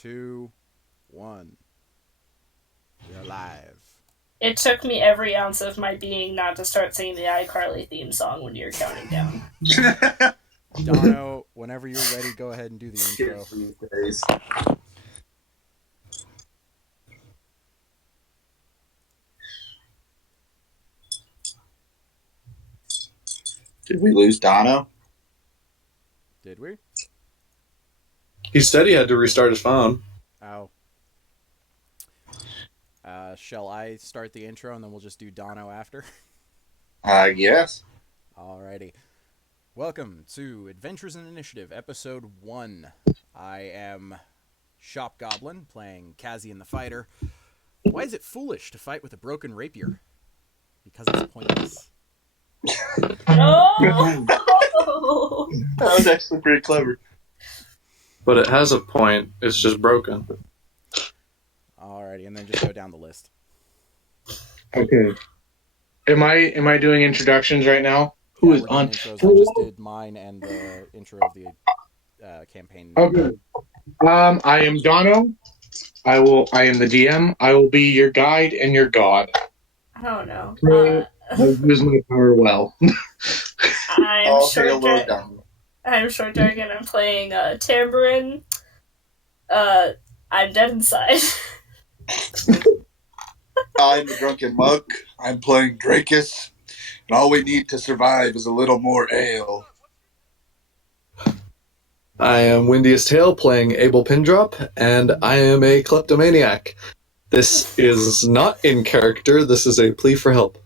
2, 1. We're live. It took me every ounce of my being not to start singing the iCarly theme song when you're counting down. Dono, whenever you're ready, go ahead and do the intro. Did we lose Dono? Did we? He said he had to restart his phone. Oh. Shall I start the intro and then we'll just do Dono after? Yes. Alrighty. Welcome to Adventures in Initiative, Episode 1. I am Shop Goblin, playing Kazi and the Fighter. Why is it foolish to fight with a broken rapier? Because it's pointless. Oh! That was actually pretty clever. But it has a point. It's just broken. Alrighty, and then just go down the list. Okay. Am I doing introductions right now? Who is on? Intros. I just did mine and the intro of the campaign. Okay. I am Dono. I am the DM. I will be your guide and your god. Oh no. I use my power well. I'm Short Dragon. I'm playing Tambourine. I'm dead inside. I'm the Drunken Monk. I'm playing Drakus. And all we need to survive is a little more ale. I am Windiest Tail, playing Abel Pindrop, and I am a kleptomaniac. This is not in character. This is a plea for help.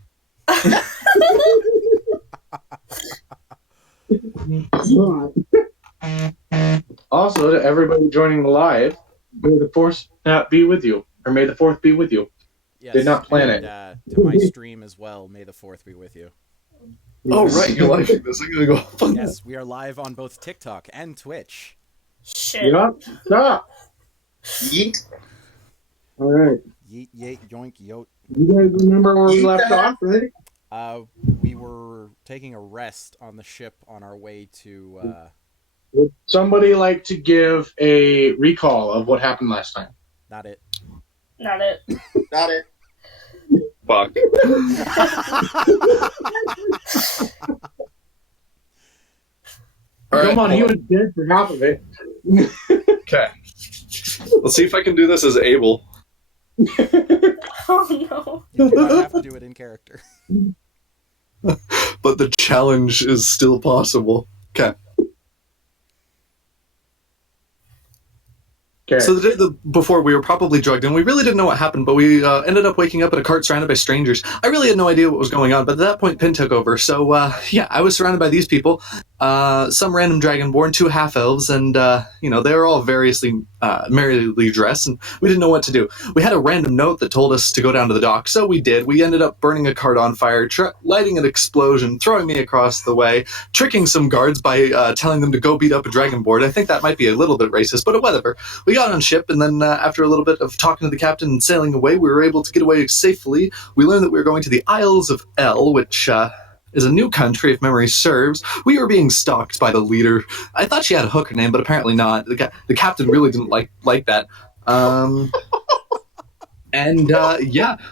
Also, to everybody joining the live, may the force not be with you, or may the fourth be with you. Yes, did not plan and, it. To my stream as well, may the 4th be with you. Oh, right, you're liking this. I'm gonna go off on Yes, we are live on both TikTok and Twitch. Shit. Yup. Stop. Yeet. All right. Yeet, yeet, yoink, yote. You guys remember where we left off, right? We were taking a rest on the ship on our way to... Would somebody like to give a recall of what happened last time? Not it. Not it. Got it. Fuck. Come on, he was dead for half of it. Okay. Let's see if I can do this as Abel. Oh no. You do not have to do it in character. But the challenge is still possible. Okay. Okay. So the day before, we were probably drugged, and we really didn't know what happened, but we ended up waking up in a cart surrounded by strangers. I really had no idea what was going on, but at that point, Pin took over. So, yeah, I was surrounded by these people, some random dragonborn, 2 half-elves, and, they were all variously merrily dressed, and we didn't know what to do. We had a random note that told us to go down to the dock, so we did. We ended up burning a cart on fire, lighting an explosion, throwing me across the way, tricking some guards by telling them to go beat up a dragonborn. I think that might be a little bit racist, but whatever. We got on ship, and then after a little bit of talking to the captain and sailing away, we were able to get away safely. We learned that we were going to the Isles of El, which is a new country, if memory serves. We were being stalked by the leader. I thought she had a hooker name, but apparently not. The captain really didn't like that. And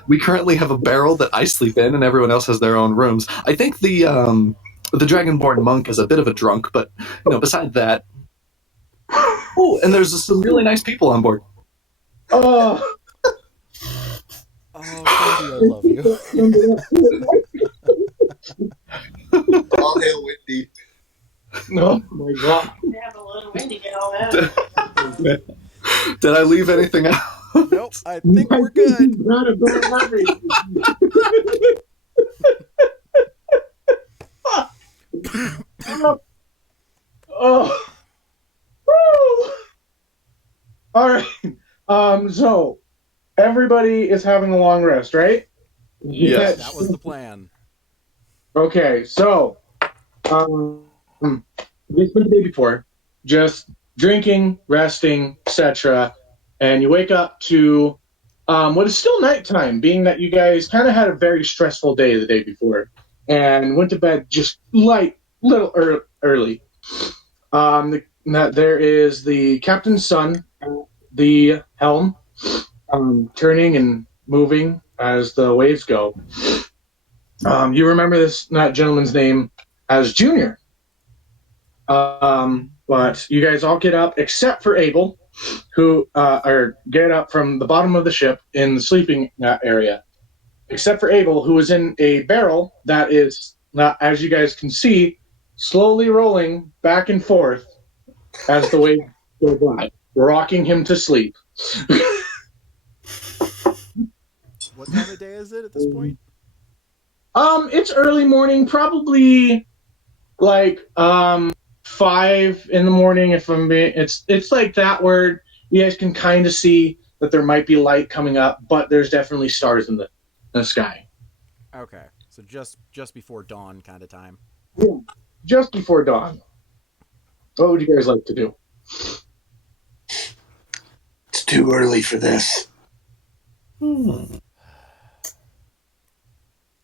we currently have a barrel that I sleep in, and everyone else has their own rooms. I think the Dragonborn monk is a bit of a drunk, but besides that. Oh, and there's some really nice people on board. Oh, Cindy, I love you. All hail Windy. oh my god. We have a little wind to get all that. Did I leave anything out? Nope, I think we're good. Oh. All right. So everybody is having a long rest, right? Yes. That was the plan. Okay. So, we spent the day before just drinking, resting, etc., and you wake up to what is still nighttime, being that you guys kind of had a very stressful day the day before, and went to bed just little early. That there is the captain's son the helm, turning and moving as the waves go. You remember this gentleman's name as Junior. But you guys all get up except for Abel, who get up from the bottom of the ship in the sleeping area. Except for Abel, who is in a barrel that is, as you guys can see, slowly rolling back and forth as the waves go by, rocking him to sleep. What time of day is it at this point? It's early morning, probably like 5 in the morning. If I'm being, it's like that where you guys can kind of see that there might be light coming up, but there's definitely stars in the sky. Okay, so just before dawn kind of time. Yeah, just before dawn. What would you guys like to do? It's too early for this.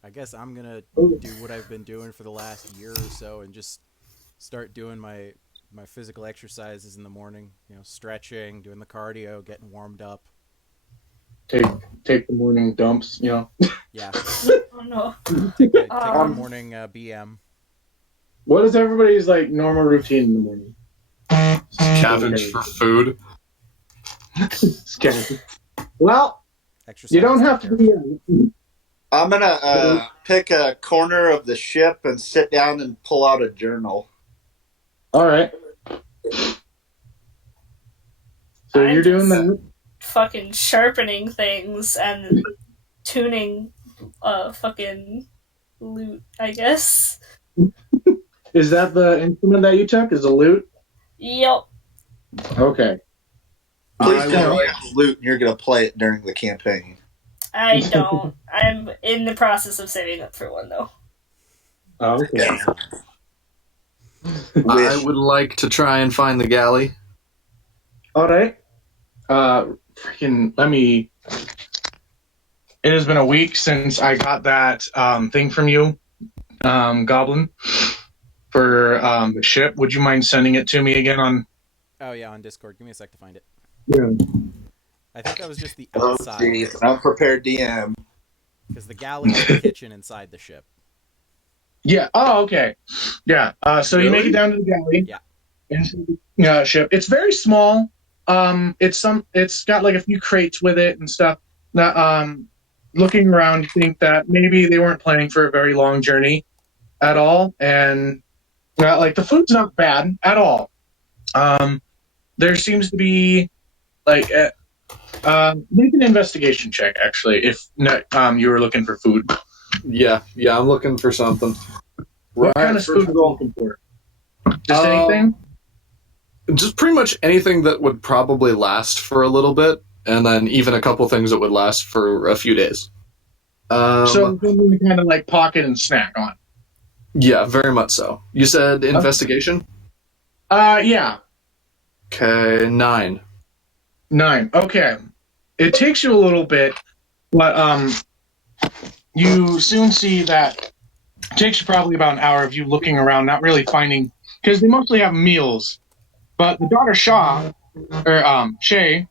I guess I'm gonna do what I've been doing for the last year or so and just start doing my physical exercises in the morning. You know, stretching, doing the cardio, getting warmed up. Take the morning dumps, you know. Yeah. Oh no. Take a morning BM. What is everybody's like normal routine in the morning? Scavenge for food. Scavenge. Well, Exercise. you don't have to do I'm gonna pick a corner of the ship and sit down and pull out a journal. All right. So I'm you're doing just that. fucking sharpening things and tuning fucking lute, I guess. Is that the instrument that you took? Is a lute? Yep. Okay. Please tell me it's lute and you're gonna play it during the campaign. I don't. I'm in the process of saving up for one, though. Oh, okay. I would like to try and find the galley. All right. Let me. It has been a week since I got that thing from you, Goblin, for the ship. Would you mind sending it to me again on? Oh yeah, on Discord. Give me a sec to find it. Yeah. I think that was just the Oh, outside. geez, an unprepared DM. Because the galley is the kitchen inside the ship. Yeah. Oh, okay. Yeah. So you make it down to the galley. Yeah. Into the ship. It's very small. It's got like a few crates with it and stuff. Now, looking around, you think that maybe they weren't planning for a very long journey at all, and like the food's not bad at all. There seems to be like make an investigation check actually if you were looking for food. Yeah, I'm looking for something. What kind of food are you looking for? Just anything? Just pretty much anything that would probably last for a little bit, and then even a couple things that would last for a few days. So something to kind of like pocket and snack on. Yeah, very much so. You said investigation? Yeah. Okay, 9. 9. Okay. It takes you a little bit, but you soon see that it takes you probably about an hour of you looking around, not really finding, because they mostly have meals. But the daughter Shay,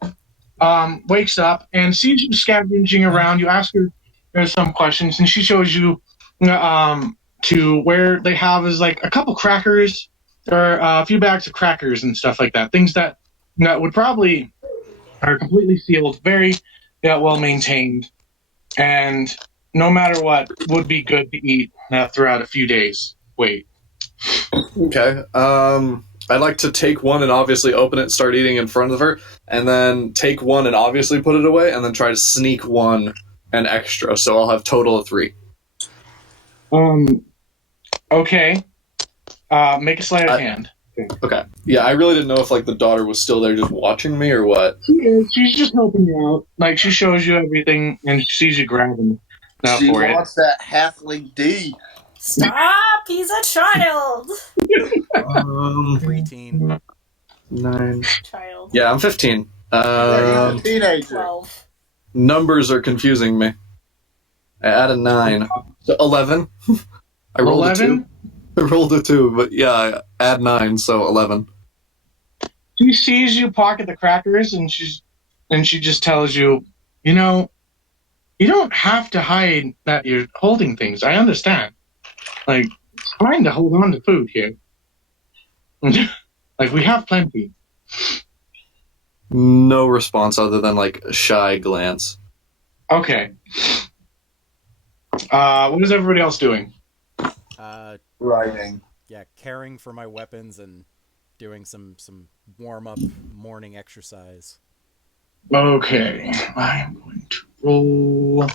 wakes up and sees you scavenging around. You ask her some questions, and she shows you to where they have is like a couple crackers or a few bags of crackers and stuff like that. Things that would probably are completely sealed, very well maintained, and no matter what would be good to eat throughout a few days. Wait. Okay. I'd like to take one and obviously open it, start eating in front of her, and then take one and obviously put it away, and then try to sneak one an extra. So I'll have total of 3. Okay. Make a sleight of hand. Okay. Yeah, I really didn't know if like the daughter was still there just watching me or what. She is. She's just helping you out. Like she shows you everything and she sees you grabbing She for wants that halfling D. Stop! He's a child! Preteen. 9. Child. Yeah, I'm 15. He's a teenager. 12. Numbers are confusing me. I added 9. So 11. I rolled 11? a 2. I rolled a 2, but yeah, I add 9, so 11. She sees you pocket the crackers and she's and she just tells you, you know, you don't have to hide that you're holding things. I understand. Like, it's fine to hold on to food here. Like, we have plenty. No response other than like a shy glance. Okay. What is everybody else doing? Writing. Yeah, caring for my weapons and doing some warm up morning exercise. Okay. I'm going to roll a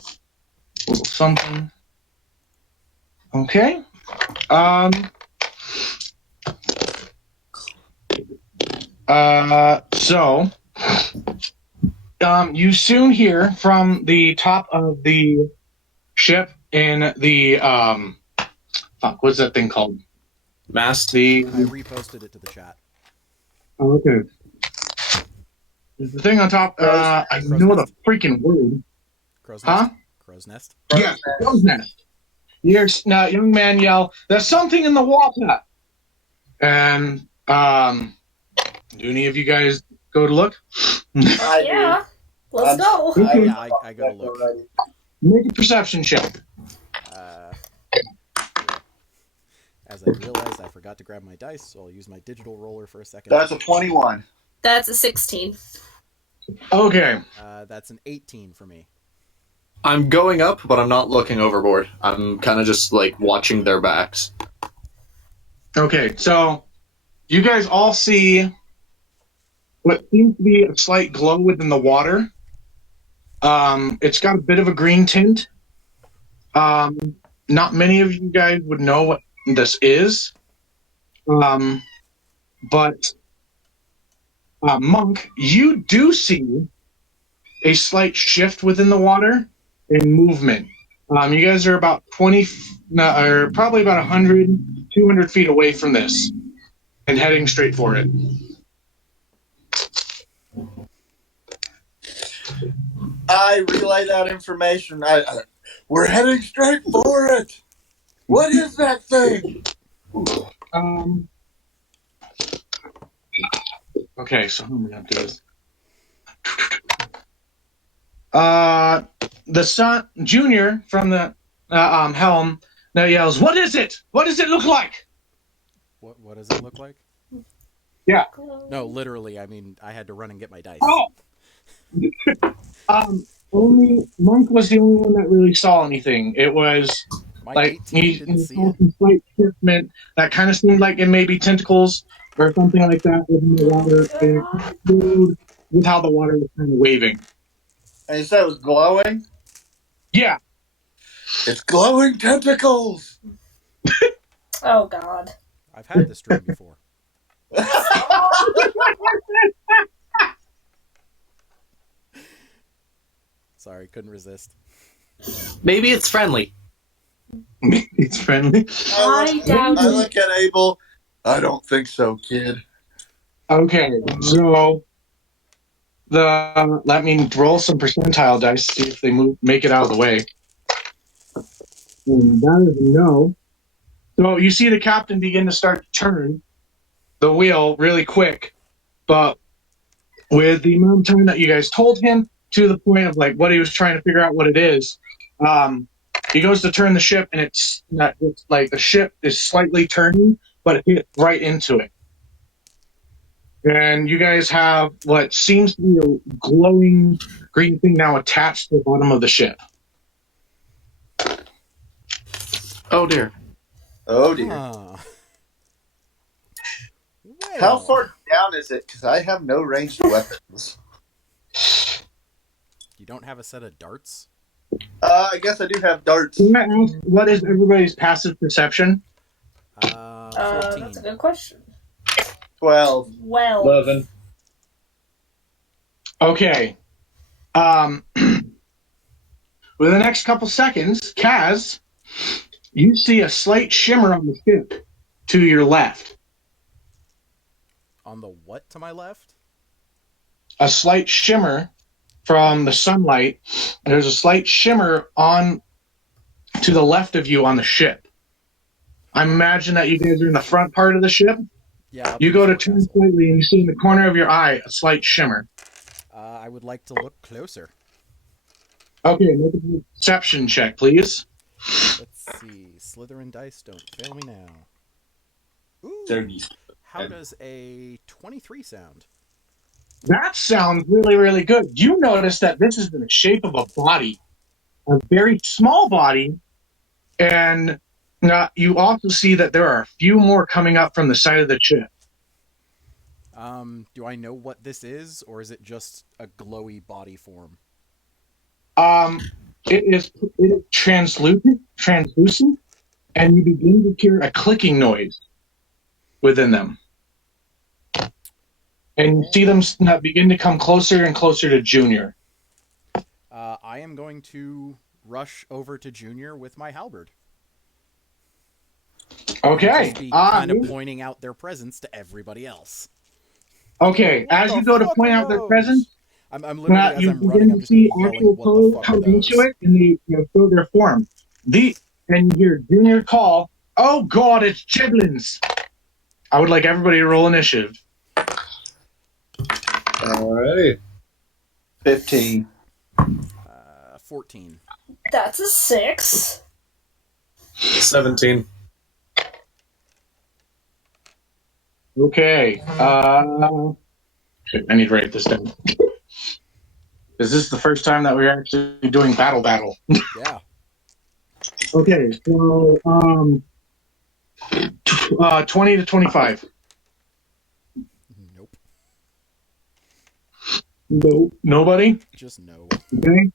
little something. Okay. So, you soon hear from the top of the ship in the, what's that thing called? Mast. I The, reposted it to the chat. okay. The thing on top, I Crow's know the nest? freaking word. Crow's Huh? nest? Crow's nest? Yes, crow's nest. Now, young man yell, "There's something in the water!" And, do any of you guys go to look? I Yeah. Let's go. Yeah, I gotta look. Already. Make a perception check. Uh, as I realized, I forgot to grab my dice, so I'll use my digital roller for a second. That's a 21. That's a 16. Okay. That's an 18 for me. I'm going up, but I'm not looking overboard. I'm kind of just like watching their backs. Okay, so you guys all see what seems to be a slight glow within the water. It's got a bit of a green tint. Not many of you guys would know what this is. But Monk, you do see a slight shift within the water and movement. You guys are about 20, or probably about 100, 200 feet away from this and heading straight for it. I relay that information. We're heading straight for it. What is that thing? Okay, so who am I going to do this? The son, Junior from the helm now yells, "What is it? What does it look like?" What does it look like? Yeah. No, literally. I mean, I had to run and get my dice. Oh. Only Monk was the only one that really saw anything. It was My like 18 didn't see it. some slight shiftment that kind of seemed like it may be tentacles or something like that within the water, and it flowed with how the water was kind of waving. And you said it was glowing? Yeah. It's glowing tentacles. Oh, God. I've had this dream before. Sorry, couldn't resist. Maybe it's friendly. It's friendly. I doubt I it. look at Abel. I don't think so, kid. Okay, so let me roll some percentile dice, see if they make it out of the way. And that is a no. So you see the captain begin to start to turn the wheel really quick, but with the amount of time that you guys told him to the point of like what he was trying to figure out what it is, he goes to turn the ship and it's like the ship is slightly turning, but it hit right into it. And you guys have what seems to be a glowing green thing now attached to the bottom of the ship. Oh dear. Oh, dear. Huh. Well, How far down is it? Because I have no ranged weapons. You don't have a set of darts? I guess I do have darts. Can I ask, what is everybody's passive perception? 14. That's a good question. 12. 12. 11. Okay. Within the next couple seconds, Kaz, you see a slight shimmer on the ship to your left. On the what to my left? A slight shimmer from the sunlight. There's a slight shimmer on to the left of you on the ship. I imagine that you guys are in the front part of the ship. Yeah. You go to turn slightly and you see in the corner of your eye a slight shimmer. I would like to look closer. Okay, make a perception check, please. Let's see. Slytherin dice, don't fail me now. Ooh. 30. How does a 23 sound? That sounds really, really good. You notice that this is in the shape of a body, a very small body, and you also see that there are a few more coming up from the side of the ship. Do I know what this is, or is it just a glowy body form? It is translucent, and you begin to hear a clicking noise within them. And you see them begin to come closer and closer to Junior. I am going to rush over to Junior with my halberd. Okay. Just be kind of pointing out their presence to everybody else. Okay, as you go to point out their presence, I'm literally, as you I'm begin running, I'm to just going see to be yelling, actual what the fuck are come into those? it, and they show their form. And you hear Junior call, "Oh God, it's Giblins!" I would like everybody to roll initiative. Alrighty. 15. 14. That's a 6. 17. Okay. Shit, I need to write this down. Is this the first time that we're actually doing battle? Yeah. Okay, so 20 to 25. Nope. No, nobody. Just no. Okay.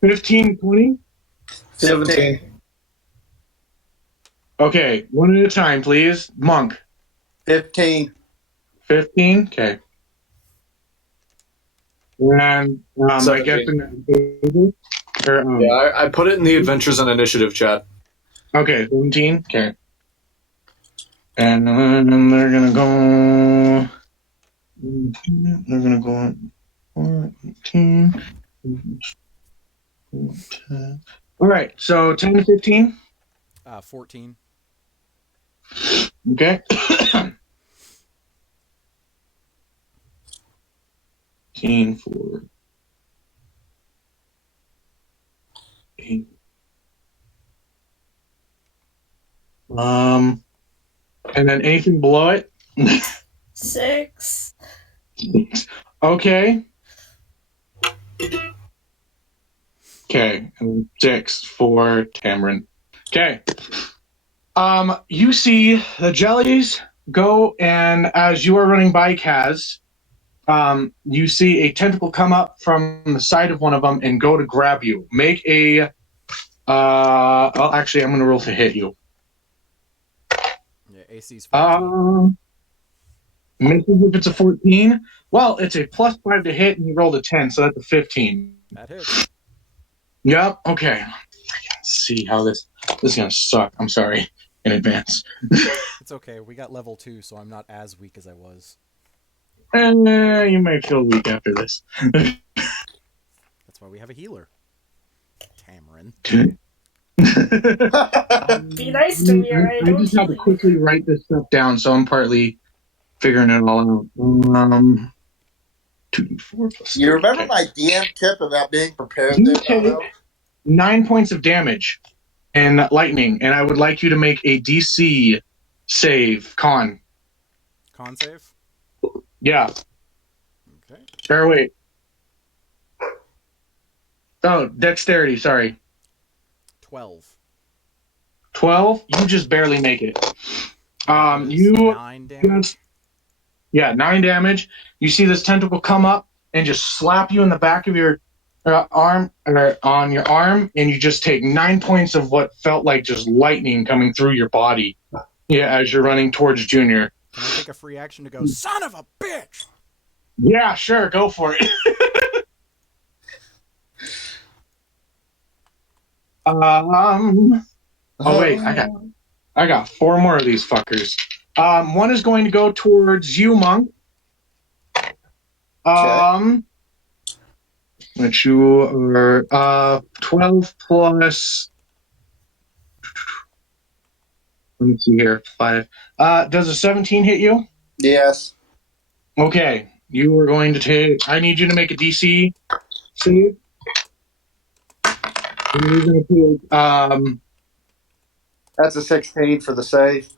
15, 20. 17. Okay, one at a time, please. Monk. 15. 15. Okay. And I guess 17. Yeah, I put it in the Adventures and Initiative chat. Okay, 17. Okay. And then they're gonna go. They're gonna go. 18. All right, so 10 to 15. 14. Okay. 15 for 8. And then anything below it. 6. Okay. Okay, and 6 for Tamarin. Okay. You see the jellies go, and as you are running by Kaz, you see a tentacle come up from the side of one of them and go to grab you. Make a. Well, actually, I'm going to roll to hit you. Yeah, AC's 14. Misses if it's a 14. Well, it's a +5 to hit, and you rolled a 10, so that's a 15. That hits. Yep. Okay. Let's see how this is going to suck. I'm sorry in advance. It's okay. We got level 2, so I'm not as weak as I was. You might feel weak after this. That's why we have a healer. Tamarin. Be nice to me, or I I don't just have to heal you. quickly write this stuff down, so I'm partly figuring it all out. 2d4 plus 3. You remember Okay. my DM tip about being prepared You there, take Dono? 9 points of damage and lightning, and I would like you to make a DC save. Con save? Yeah. Okay. Or wait. Oh, dexterity, sorry. 12. 12? You just barely make it. That was You 9 damage. 9 damage. You see this tentacle come up and just slap you in the back of your arm, or on your arm, and you just take 9 points of what felt like just lightning coming through your body. Yeah, as you're running towards Junior. Can I take a free action to go, son of a bitch? Yeah, sure, go for it. Oh wait, I got 4 more of these fuckers. One is going to go towards you, Monk. Which you are 12 plus. Let me see here, 5. Does a 17 hit you? Yes. Okay. you are going to take. I need you to make a DC save. And you're going to take. That's a 16 for the save.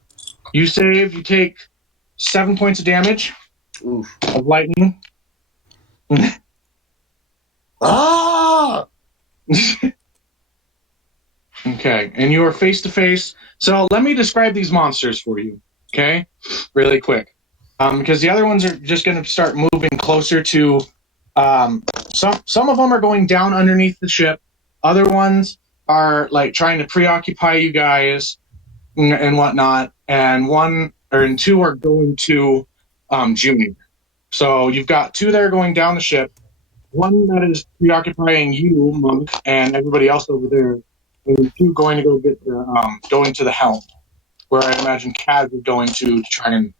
You save. You take 7 points of damage Oof. of lightning. Ah! Okay, and you are face to face. So let me describe these monsters for you, okay? Really quick. Because the other ones are just going to start moving closer to. Some of them are going down underneath the ship. Other ones are like trying to preoccupy you guys and whatnot. And two are going to Junior. So you've got two that are going down the ship. One that is preoccupying you, Monk, and everybody else over there. And two going to go get going to the helm, where I imagine Kaz is going to try and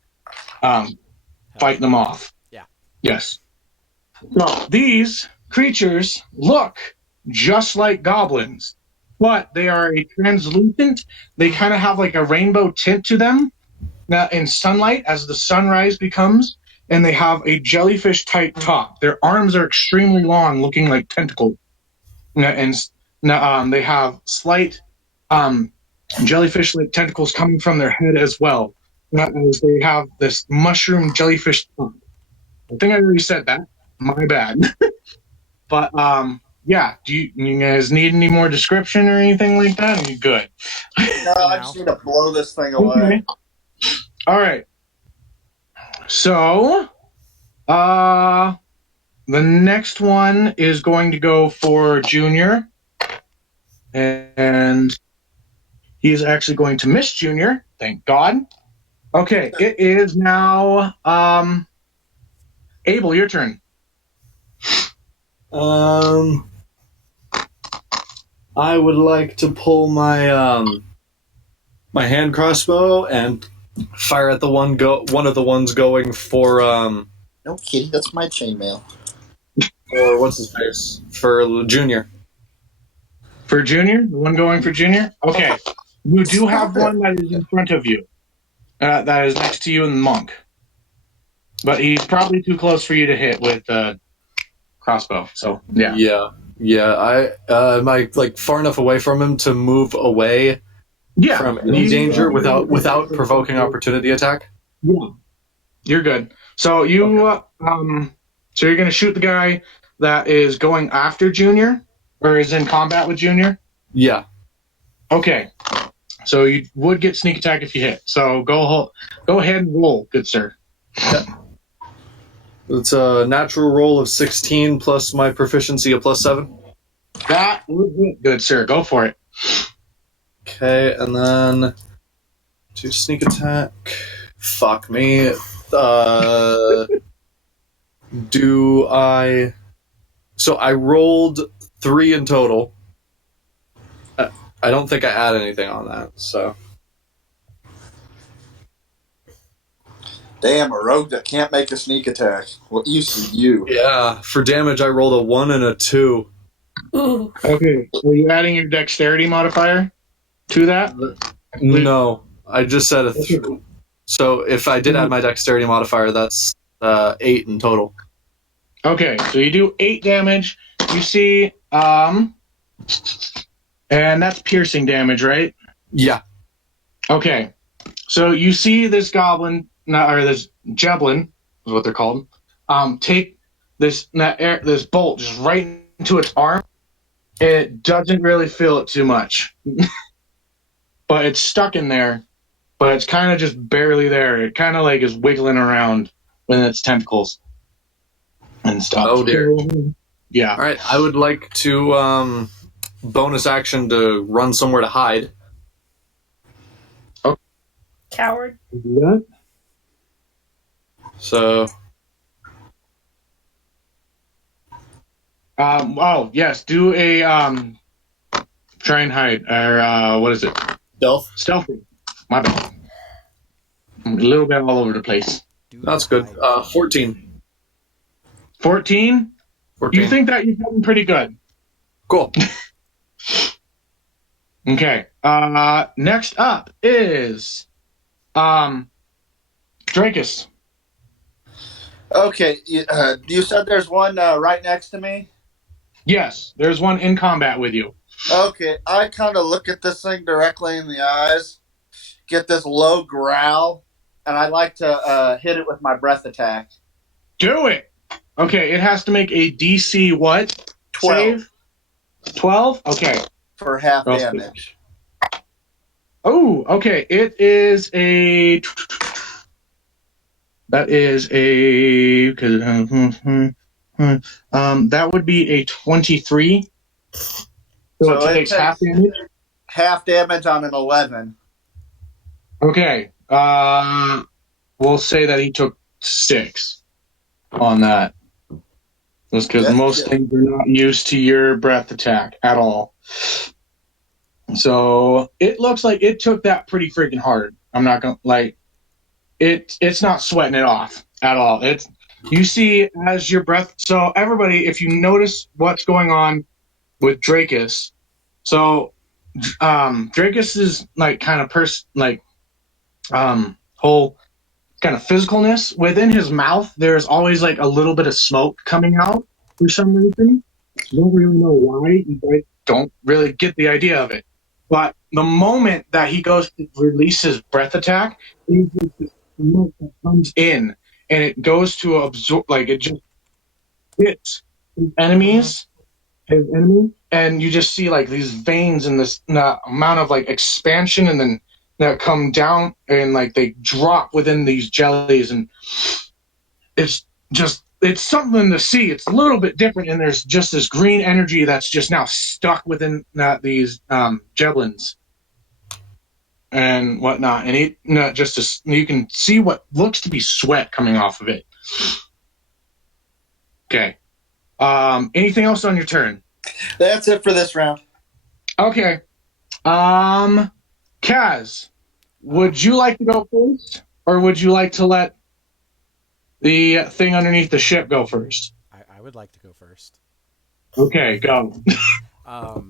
fight them off. Yeah. Yes. So these creatures look just like goblins, but they are a translucent. They kind of have like a rainbow tint to them. Now, in sunlight, as the sunrise becomes, and they have a jellyfish-type top. Their arms are extremely long, looking like tentacles. And they have slight jellyfish-like tentacles coming from their head as well. As they have this mushroom jellyfish top. I think I already said that. My bad. But yeah, do you guys need any more description or anything like that? Are you good? No, I just need to blow this thing away. Okay. All right. So, the next one is going to go for Junior, and he is actually going to miss Junior. Thank God. Okay, it is now Abel. Your turn. I would like to pull my my hand crossbow and fire at the one of the ones going for No kidding, that's my chainmail. or what's his face for Junior. For Junior, the one going for Junior. Okay, you do have one that is in front of you. That is next to you in the monk, but he's probably too close for you to hit with crossbow. So yeah. I am I like far enough away from him to move away from any danger without provoking opportunity attack. Yeah, you're good. So you so you're gonna shoot the guy that is going after Junior or is in combat with Junior. Yeah. Okay. So you would get sneak attack if you hit. So go ahead and roll, good sir. It's a natural roll of 16 plus my proficiency of +7. That would be good, sir. Go for it. Okay, and then to sneak attack. Fuck me. Do I? So I rolled 3 in total. I don't think I add anything on that. So. Damn, a rogue that can't make a sneak attack. What use is you? Yeah, for damage I rolled a 1 and a 2. Ooh. Okay. Are you adding your dexterity modifier to that? No, I just said a. So if I did add my dexterity modifier, that's 8 in total. Okay, so you do 8 damage. You see, and that's piercing damage, right? Yeah. Okay, so you see this goblin, or this javelin, is what they're called. Take this bolt just right into its arm. It doesn't really feel it too much, but it's stuck in there. But it's kind of just barely there. It kind of like is wiggling around with its tentacles and stuff. Oh dear. Yeah. All right, I would like to bonus action to run somewhere to hide. Coward. Yeah. So. Oh yes, do a try and hide or what is it? Stealth. Stealthy. My bad. I'm a little bit all over the place. That's good. 14. 14? 14. You think that you've done pretty good. Cool. Okay. Next up is Dracus. Okay, you said there's one right next to me? Yes, there's one in combat with you. Okay, I kind of look at this thing directly in the eyes, get this low growl, and I like to hit it with my breath attack. Do it! Okay, it has to make a DC what? 12 Save? 12? Okay. for half damage. Oh, okay. It is a. That is a. That would be a 23. So it takes half damage? Half damage on an 11. Okay. We'll say that he took 6 on that. Just because most things are not used to your breath attack at all. So it looks like it took that pretty freaking hard. I'm not gonna like it's not sweating it off at all. It's you see as your breath. So everybody, if you notice what's going on with Dracus, so Dracus is like kind of whole kind of physicalness within his mouth. There's always like a little bit of smoke coming out for some reason. Don't really know why. You guys don't really get the idea of it. But the moment that he goes to release his breath attack, there's this smoke that comes in and it goes to absorb, like it just hits his enemies, and you just see like these veins and this amount of like expansion, and then that come down and like they drop within these jellies, and it's something to see. It's a little bit different, and there's just this green energy that's just now stuck within these javelins and whatnot, and you can see what looks to be sweat coming off of it. Okay. Anything else on your turn? That's it for this round. Okay. Kaz, would you like to go first, or would you like to let the thing underneath the ship go first? I would like to go first. Okay, go. How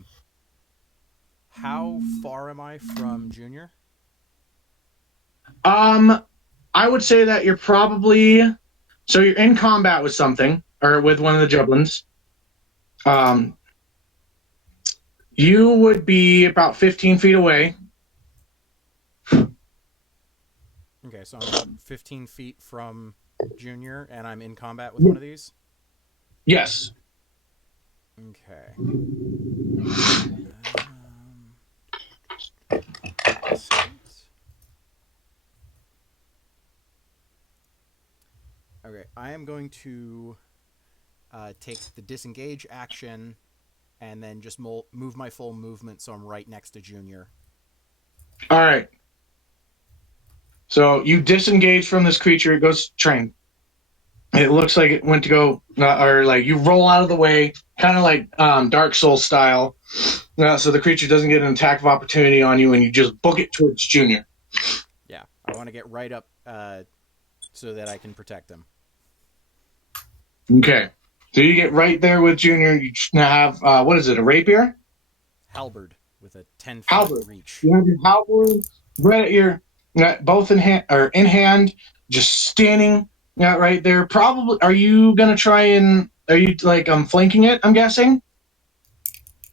far am I from Junior? I would say that you're probably you're in combat with something or with one of the javelins. You would be about 15 feet away. Okay, so I'm about 15 feet from Junior, and I'm in combat with one of these? Yes. Okay. Okay, I am going to take the disengage action and then just move my full movement so I'm right next to Junior. All right. So you disengage from this creature. It goes train. It looks like it went to go, or like you roll out of the way, kind of like Dark Souls style. So the creature doesn't get an attack of opportunity on you, and you just book it towards Junior. Yeah, I want to get right up so that I can protect him. Okay. So you get right there with Junior. You now have, what is it, a rapier? Halberd with a 10-foot reach. You have your halberd right at your, both in hand, just standing right there. Probably, are you going to try and, are you like flanking it, I'm guessing?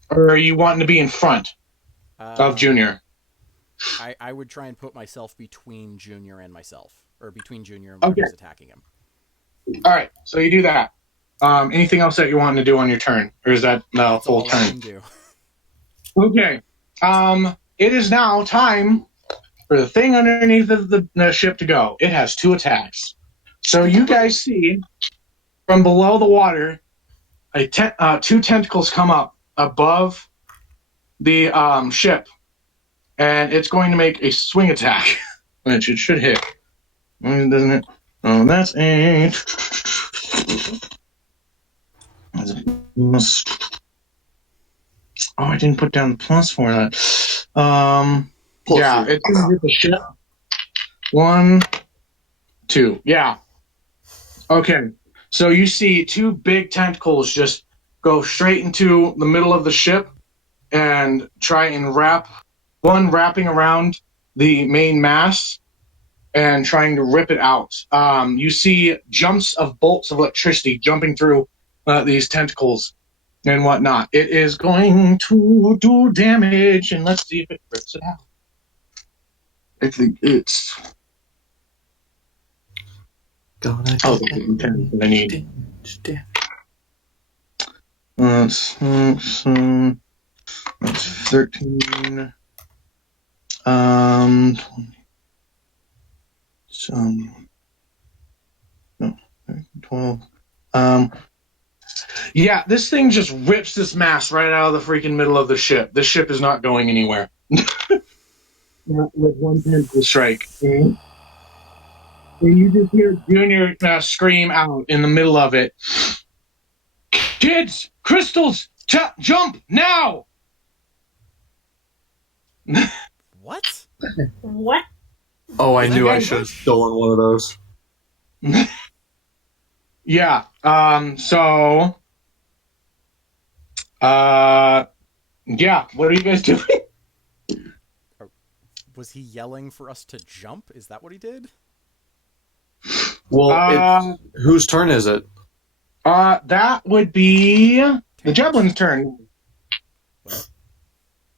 Or are you wanting to be in front of Junior? I would try and put myself between Junior and myself, or between Junior and whoever's attacking him. All right, so you do that. Anything else that you want to do on your turn, or is that the full turn? I can do. Okay. It is now time for the thing underneath the ship to go. It has 2 attacks. So you guys see from below the water, 2 tentacles come up above the ship, and it's going to make a swing attack, which it should hit. Doesn't it? Oh, that's a. Oh, I didn't put down the plus for that. Yeah, it's going to hit the ship. 1, 2. Yeah. Okay. So you see 2 big tentacles just go straight into the middle of the ship and try and wrapping around the main mast, and trying to rip it out. You see jumps of bolts of electricity jumping through these tentacles and whatnot. It is going to do damage, and let's see if it rips it out. I think it's... Oh, the 10 that I need. That's 13. 12. Yeah, this thing just rips this mass right out of the freaking middle of the ship. This ship is not going anywhere. With one tentacle strike. And you just hear Junior scream out in the middle of it. Kids! Crystals! Jump! Now! What? What? Oh, I Is that knew I ambush? should have stolen one of those. Yeah, yeah, what are you guys doing? Was he yelling for us to jump? Is that what he did? Well, whose turn is it? That would be the Jablin's turn. What?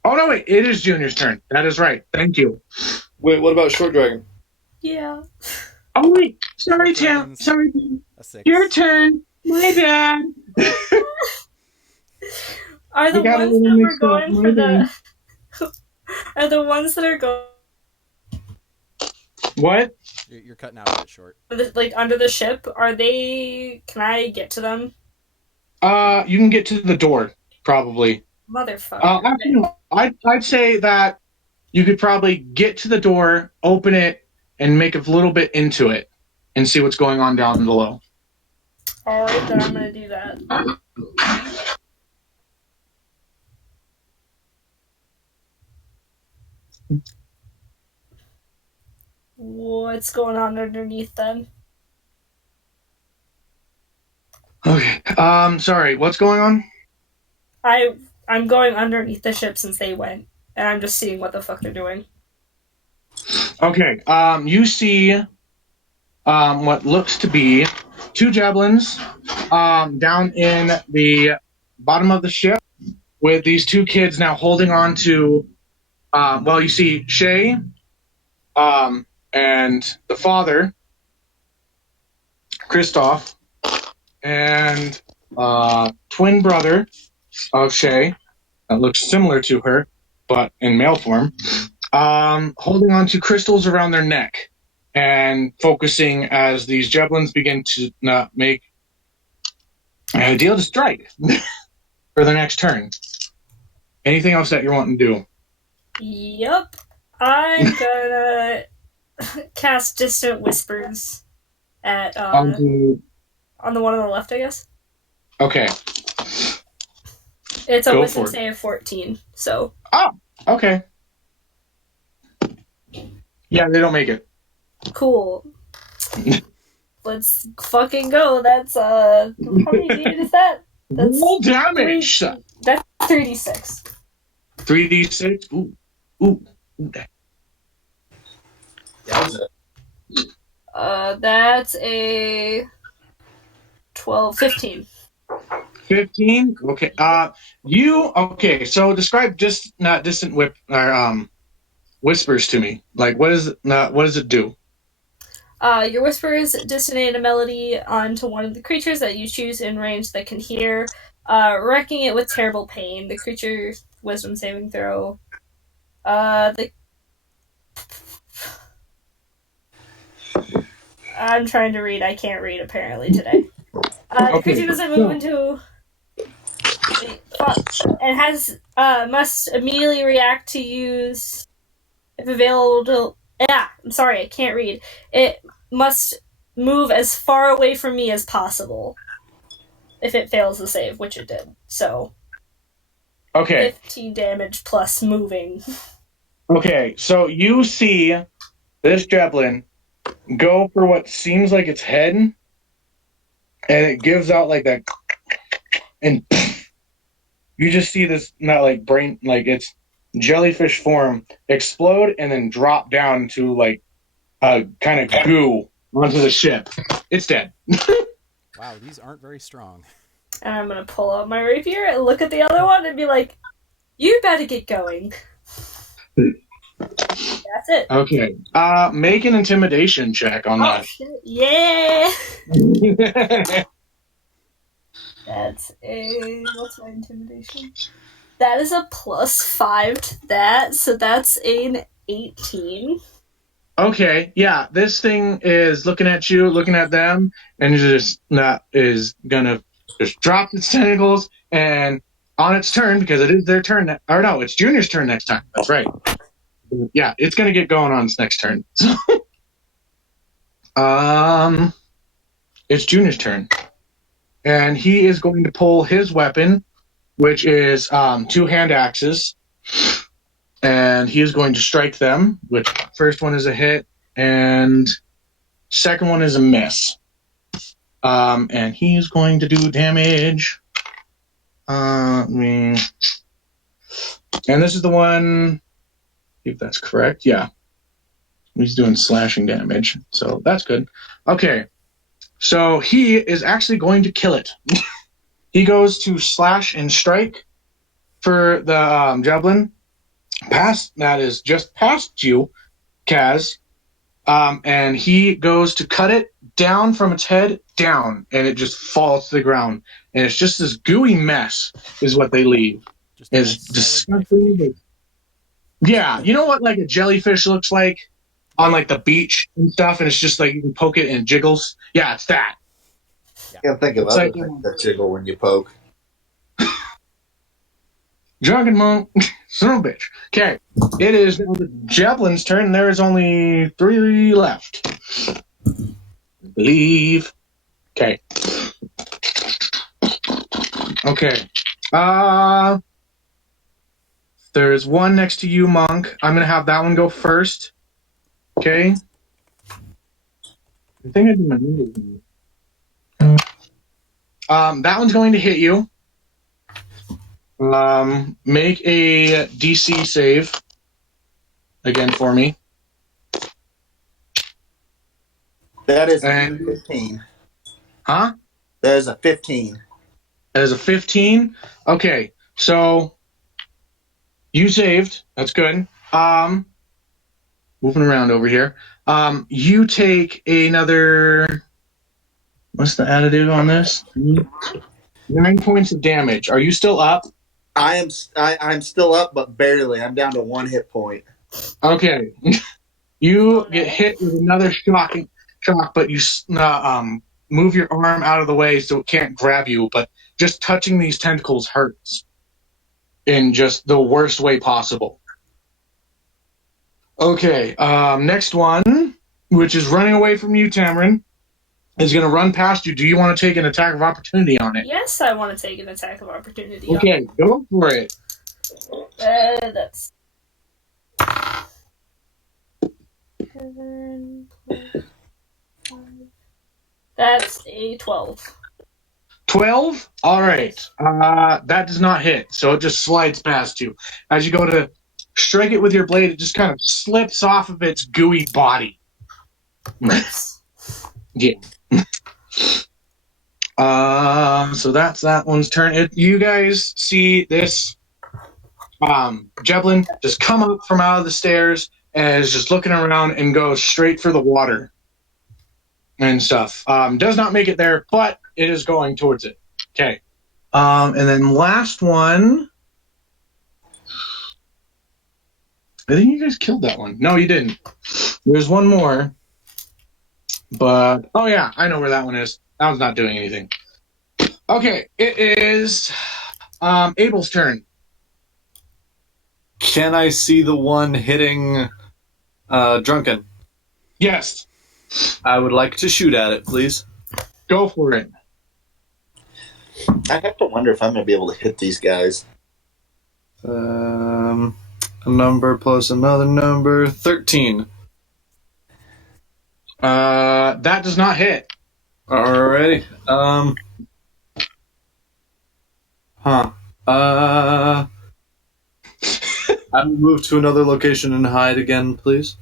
Oh, no, wait, it is Junior's turn. That is right. Thank you. Wait, what about Short Dragon? Yeah. Oh, wait. Sorry, Short Tim. Dragon's Sorry, Tim. A 6. Your turn. My bad. Are the We got a ones little that were mixed up. going My for bad. the... Are the ones that are going... What? You're cutting out a bit short. Like, under the ship, are they... Can I get to them? You can get to the door, probably. Motherfucker. Actually, no. I'd say that you could probably get to the door, open it, and make a little bit into it, and see what's going on down below. Alright, then I'm gonna do that. What's going on underneath then? Okay. Sorry. What's going on? I'm going underneath the ship since they went, and I'm just seeing what the fuck they're doing. Okay. You see, what looks to be 2 javelins, down in the bottom of the ship, with these 2 kids now holding on to. Well, you see Shay, and the father, Christoph, and twin brother of Shay that looks similar to her, but in male form, holding on to crystals around their neck and focusing as these javelins begin to make a deal to strike for the next turn. Anything else that you're wanting to do? Yep. I'm gonna cast Distant Whispers at on the one on the left, I guess. Okay. It's a Go wisdom for it. save 14, so Oh, okay. Yeah, they don't make it. cool. Let's fucking go. That's how many d8 is that? That's Roll damage. That's 3d6. 3d6. Ooh. That. Yeah, was it? That's a 12, 15. 15. Okay. Okay. So describe distant whip or whispers to me. Like, what does it do? Your whispers dissonate a melody onto one of the creatures that you choose in range that can hear, wrecking it with terrible pain. The creature's wisdom saving throw. I'm trying to read. I can't read apparently today. The creature doesn't move into. And has must immediately react to use if available. I'm sorry, I can't read. It must move as far away from me as possible if it fails the save, which it did. So, Okay. 15 damage plus moving. Okay. So you see this javelin go for what seems like its head, and it gives out like that, and you just see this not like brain, like its jellyfish form explode and then drop down to like kind of goo onto the ship. It's dead. Wow, these aren't very strong. And I'm gonna pull out my rapier and look at the other one and be like, "You better get going." That's it. Okay. Make an intimidation check on Oh shit! Yeah. that. That's what's my intimidation? That is a +5 to that, so that's an 18. Okay, yeah, this thing is looking at you, looking at them, and just not is gonna just drop its tentacles, and on its turn, because it is their turn, or no, it's Junior's turn next time. That's right. Yeah, it's gonna get going on its next turn. It's Junior's turn, and he is going to pull his weapon, which is 2 hand axes. And he is going to strike them, which first one is a hit, and second one is a miss. And he is going to do damage. And this is the one, if that's correct, yeah. He's doing slashing damage, so that's good. Okay, so he is actually going to kill it. He goes to slash and strike for the javelin. That is just past you, Kaz. And he goes to cut it down from its head down, and it just falls to the ground. And it's just this gooey mess is what they leave. Just a It's nice solid disgusting. bifurcation. Yeah, you know what like a jellyfish looks like on like the beach and stuff, and it's just like you can poke it and it jiggles. Yeah, it's that. Can't think of It's other like- things that jiggle when you poke. Drunken monk, son of a bitch. Okay, it is now the javelin's turn. There is only 3 left. I believe. Okay. Okay. There's one next to you, Monk. I'm gonna have that one go first. Okay. I think I did my numbers. That one's going to hit you. Make a DC save again for me. That is a And- 15. Huh? That is a 15. As a 15. Okay, so you saved. That's good. Moving around over here. You take another. What's the additive on this? 9 points of damage. Are you still up? I'm still up, but barely. I'm down to 1 hit point. Okay. You get hit with another shock, but you move your arm out of the way so it can't grab you. But just touching these tentacles hurts in just the worst way possible. Okay, next one, which is running away from you, Tamarin, is going to run past you. Do you want to take an attack of opportunity on it? Yes, I want to take an attack of opportunity. Okay, go for it. That's 7 plus 5. That's a 12. 12? All right. That does not hit, so it just slides past you. As you go to strike it with your blade, it just kind of slips off of its gooey body. Yeah. So that's that one's turn. You guys see this javelin just come up from out of the stairs and is just looking around and goes straight for the water and stuff. Does not make it there, but it is going towards it. Okay. And then last one. I think you guys killed that one. No, you didn't. There's one more. But, oh yeah, I know where that one is. That one's not doing anything. Okay, it is Abel's turn. Can I see the one hitting Drunken? Yes, I would like to shoot at it, please. go for it. I have to wonder if I'm going to be able to hit these guys. A number plus another number. 13. That does not hit. Alrighty. I will move to another location and hide again, please.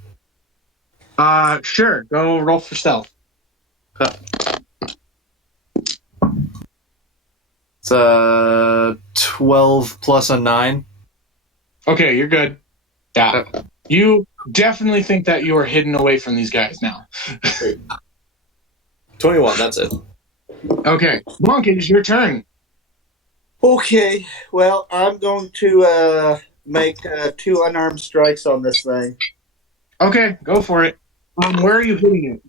Sure. Go roll for stealth. It's 12 plus a 9. Okay, you're good. Yeah. You definitely think that you are hidden away from these guys now. 21, that's it. Okay. Monk, it is your turn. Okay, well, I'm going to make 2 unarmed strikes on this thing. Okay, go for it. Where are you hitting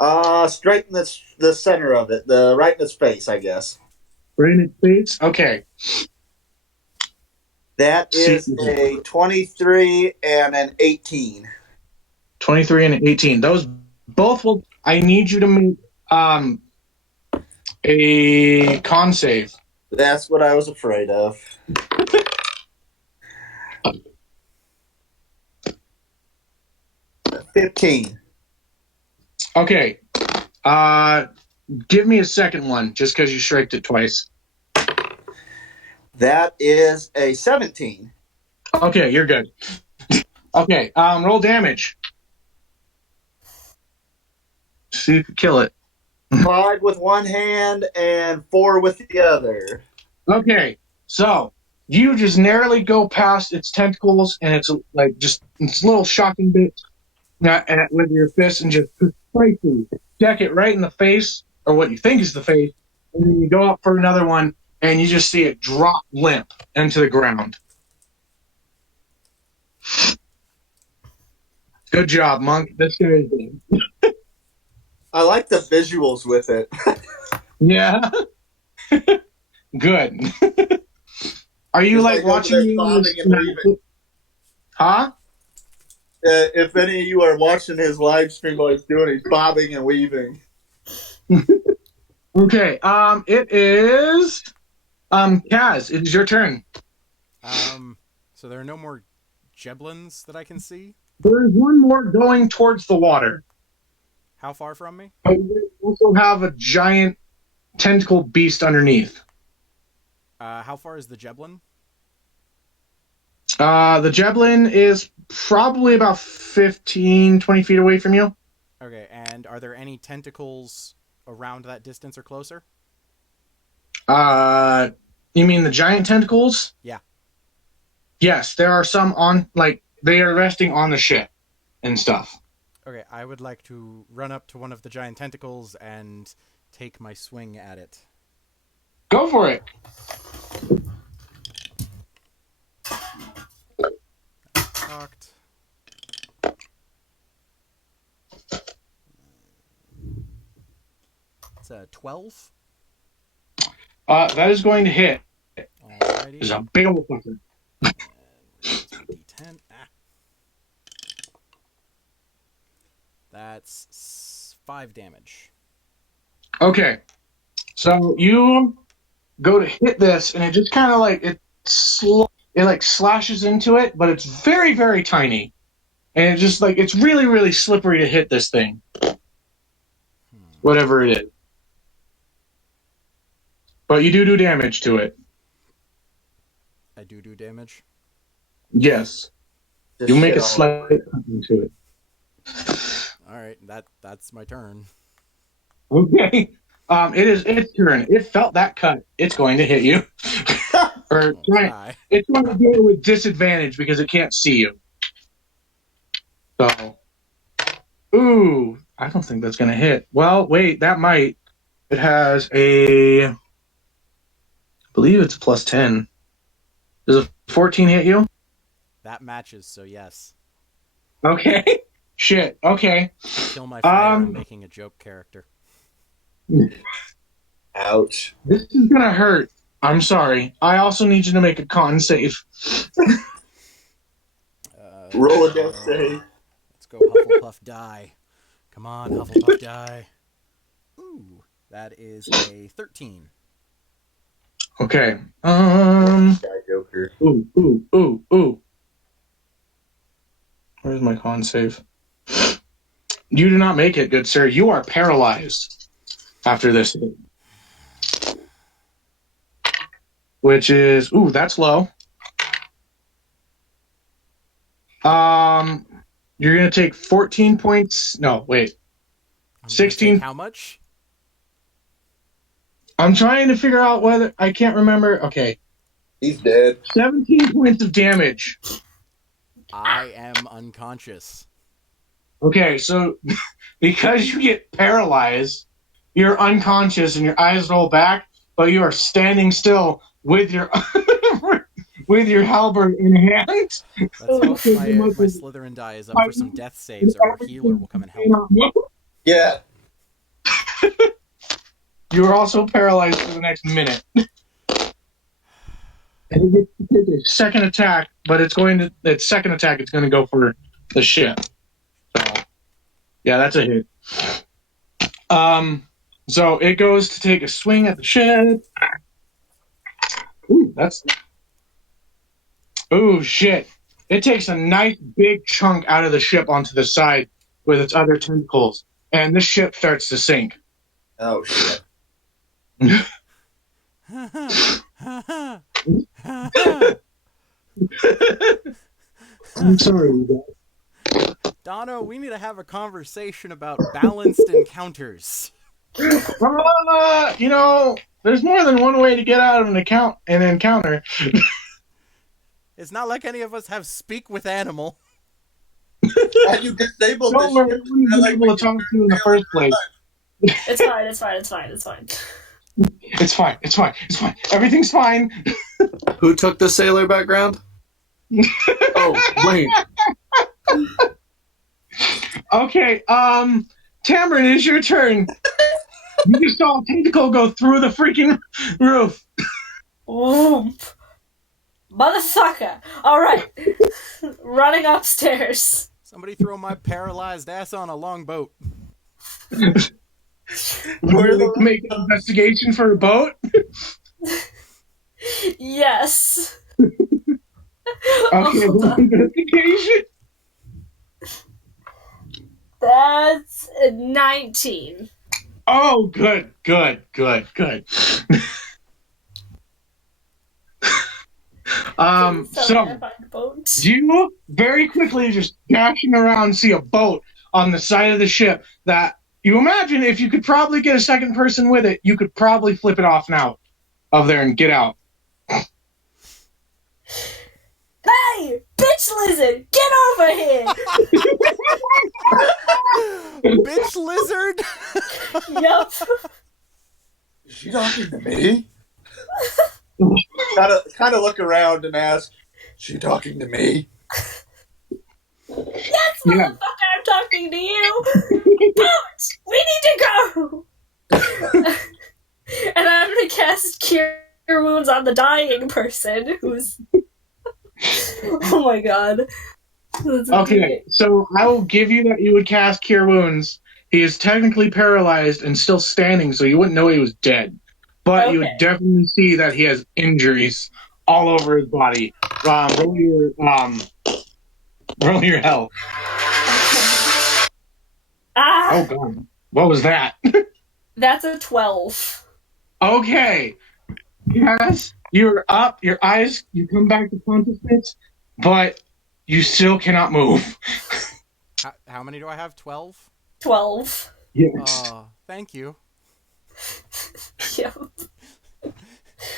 it? Straight in the center of it, the right in its face, I guess. Right in its face? Okay. That See, is a 23 and an 18. 23 and 18. Those both will. I need you to make a con save. That's what I was afraid of. $15. Okay. Give me a second one, just because you striked it twice. That is a 17. Okay, you're good. Okay, roll damage. See if you can kill it. 5 with one hand and 4 with the other. Okay, so you just narrowly go past its tentacles, and it's like just its little shocking bit with your fist, and just precisely deck it right in the face, or what you think is the face, and then you go up for another one, and you just see it drop limp into the ground. Good job, Monk. This guy is dead. I like the visuals with it. Yeah. Good. Are you It's like over watching there you? bobbing and weaving. Huh? If any of you are watching his live stream while he's doing it, he's bobbing and weaving. Okay. It is. Kaz, it is your turn. So there are no more Jeblins that I can see? There is one more going towards the water. How far from me? You also have a giant tentacle beast underneath. How far is the Jeblin? The Jeblin is probably about 15, 20 feet away from you. Okay, and are there any tentacles around that distance or closer? You mean the giant tentacles? Yeah. Yes, there are some on, like, they are resting on the ship and stuff. Okay, I would like to run up to one of the giant tentacles and take my swing at it. Go for it. Cocked. It's a 12. That is going to hit. Alrighty. There's a big old fucker. And where's my D10? That's 5 damage. Okay. So you go to hit this, and it just kind of like it like slashes into it, but it's very, very tiny, and it just like it's really, really slippery to hit this thing, whatever it is. But you do damage to it. I do damage. Yes. Just You make shit a all slight over it. something to it. Alright, that's my turn. Okay. It is its turn. It felt that cut. It's going to hit you. Or Try. it's going to do it with disadvantage because it can't see you. So, ooh, I don't think that's going to hit. Well, wait, that might. It has I believe it's a plus 10. Does a 14 hit you? That matches, so yes. Okay. Shit. Okay. Kill my fighter. I'm making a joke character. Ouch. This is going to hurt. I'm sorry. I also need you to make a con save. Roll a death save. Let's go Hufflepuff die. Come on, Hufflepuff die. Ooh, that is a 13. Okay. Joker. Ooh. Where's my con save? You do not make it, good sir. You are paralyzed after this hit. Which is, ooh, that's low. You're going to take 14 points. No, wait. I'm 16. take how much? I'm trying to figure out whether... I can't remember. Okay. He's dead. 17 points of damage. I am unconscious. Okay, so because you get paralyzed, you're unconscious and your eyes roll back, but you are standing still with your with your halberd in hand. Let's hope my Slytherin die is up for some death saves, or our healer will come and help. Yeah. You are also paralyzed for the next minute. And you get to take a second attack, but that second attack it's going to go for the ship. So, yeah, that's a hit. So it goes to take a swing at the ship. Ooh, shit. It takes a nice big chunk out of the ship onto the side with its other tentacles, and the ship starts to sink. Oh, shit. I'm sorry, you guys. Dono, we need to have a conversation about balanced encounters. There's more than one way to get out of an encounter. It's not like any of us have speak with animal. And you disabled Don't worry, this I wouldn't have been able to talk to you in the first place. It's fine. It's fine. Everything's fine. Who took the sailor background? Oh, wait. Okay, Tamron, it's your turn. You just saw a tentacle go through the freaking roof. Ooh. Motherfucker! Alright. Running upstairs. Somebody throw my paralyzed ass on a longboat. Where they make an investigation for a boat? Yes. Okay, Hold on. investigation. That's 19. Oh, good. So you very quickly just dashing around see a boat on the side of the ship that you imagine if you could probably get a second person with it, you could probably flip it off now of there and get out. Hey! Bitch lizard! Get over here! Bitch lizard? Yup. Is she talking to me? kind of look around and ask, is she talking to me? Yes, motherfucker, I'm talking to you! Boat! We need to go! And I'm gonna cast Cure Wounds on the dying person who's... Oh my god. Okay, so I will give you that you would cast Cure Wounds. He is technically paralyzed and still standing, so you wouldn't know he was dead. But you would definitely see that he has injuries all over his body. Roll your health. Ah! Oh god, what was that? That's a 12. Okay. Yes, you're up, your eyes, you come back to consciousness, but you still cannot move. How many do I have? 12? 12. Yes. Thank you. Yep.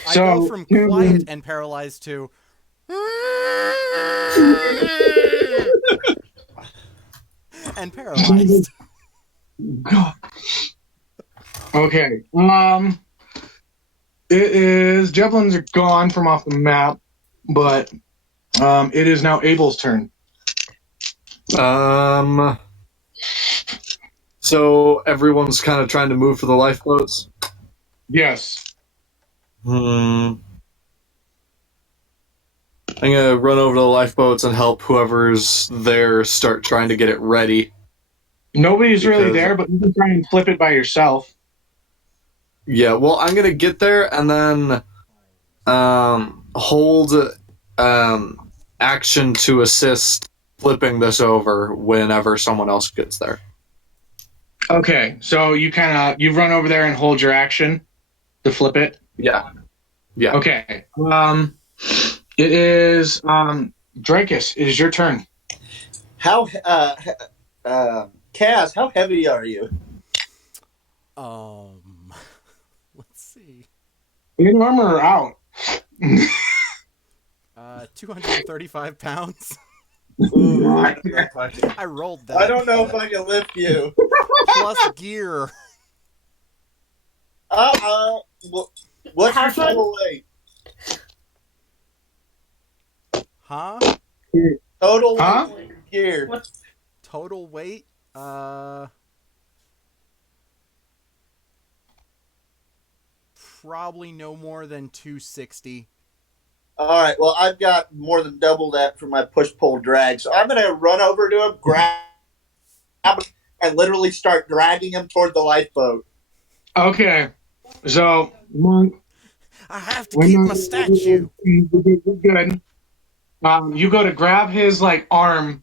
I go from quiet and paralyzed to... and paralyzed. God. Okay. It is... Javelins are gone from off the map, but it is now Abel's turn. So everyone's kind of trying to move for the lifeboats? Yes. I'm gonna run over to the lifeboats and help whoever's there start trying to get it ready. Nobody's really there, but you can try and flip it by yourself. Yeah, well, I'm gonna get there and then hold action to assist flipping this over whenever someone else gets there. Okay, so you run over there and hold your action to flip it? Yeah. Okay. It is Dracus, it is your turn. How, Kaz, how heavy are you? Let's see. In armor or out? 235 pounds. Ooh, I don't know if I can. I rolled I that. don't know if I can lift you. Plus gear. What's your Have fun. total weight? Huh? Total weight Huh? for your gear. What? Total weight? Probably no more than 260. All right. Well, I've got more than double that for my push pull drag, so I'm gonna run over to him, grab him, and literally start dragging him toward the lifeboat. Okay. So, Monk, I have to when keep my statue. you're good. You go to grab his like arm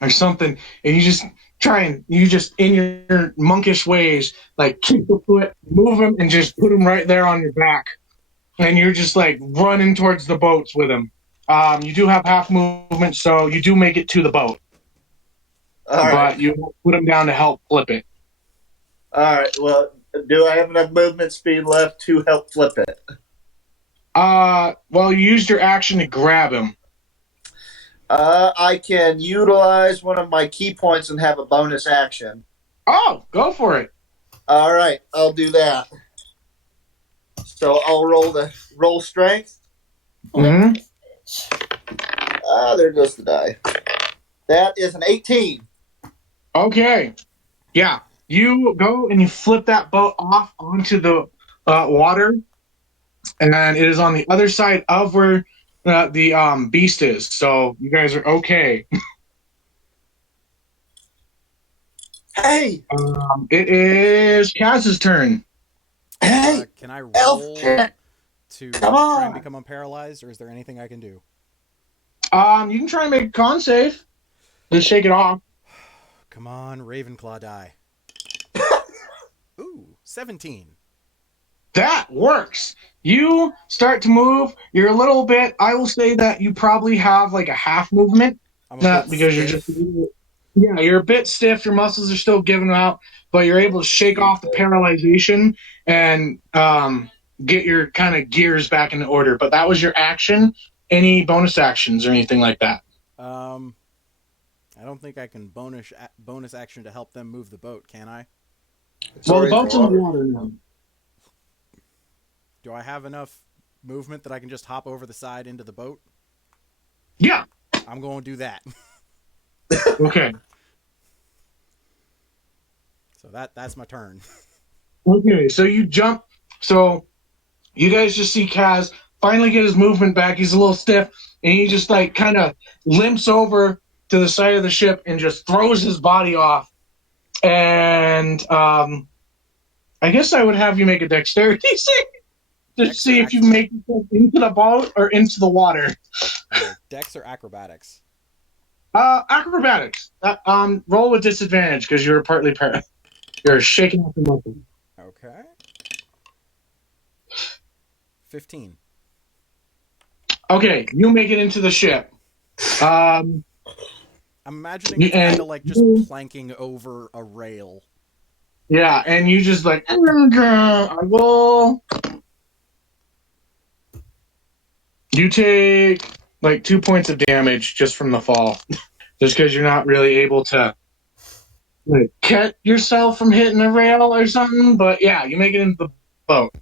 or something, and you just in your monkish ways, like kick the foot, move him, and just put him right there on your back, and you're just like running towards the boats with him. You do have half movement, so you do make it to the boat, All right. but you put him down to help flip it. All right. Well, do I have enough movement speed left to help flip it? Well, you used your action to grab him. I can utilize one of my key points and have a bonus action. Oh, go for it. All right, I'll do that. So I'll roll strength. Mm-hmm. There goes the die. That is an 18. Okay. Yeah. You go and you flip that boat off onto the water, and it is on the other side of where the beast is. So you guys are okay. Hey, It is Kaz's turn. hey, Can I elf roll cat, to come try and on. become unparalyzed, or is there anything I can do? You can try and make a con save. Just shake it off. Come on, Ravenclaw die. Ooh, 17. That works. You start to move. You're a little bit. I will say that you probably have like a half movement. I'm a Not bit because you're just. stiff. Yeah, you're a bit stiff. Your muscles are still giving out, but you're able to shake off the paralyzation and get your kind of gears back in order. But that was your action. Any bonus actions or anything like that? I don't think I can bonus action to help them move the boat, can I? It's Well, the already in boat's in the water. water now. Do I have enough movement that I can just hop over the side into the boat? Yeah. I'm going to do that. Okay. So that's my turn. Okay. So you jump. So you guys just see Kaz finally get his movement back. He's a little stiff, and he just like kind of limps over to the side of the ship and just throws his body off. And I guess I would have you make a dexterity save to Dex or see if you make it into the boat or into the water. Dex or acrobatics? Acrobatics. Roll with disadvantage because you're partly you're shaking off the muscle. Okay. 15. Okay, you make it into the ship. I'm imagining it's kind of like just planking over a rail. Yeah, and you just like, I will. You take like 2 points of damage just from the fall, just because you're not really able to like cut yourself from hitting the rail or something. But yeah, you make it into the boat.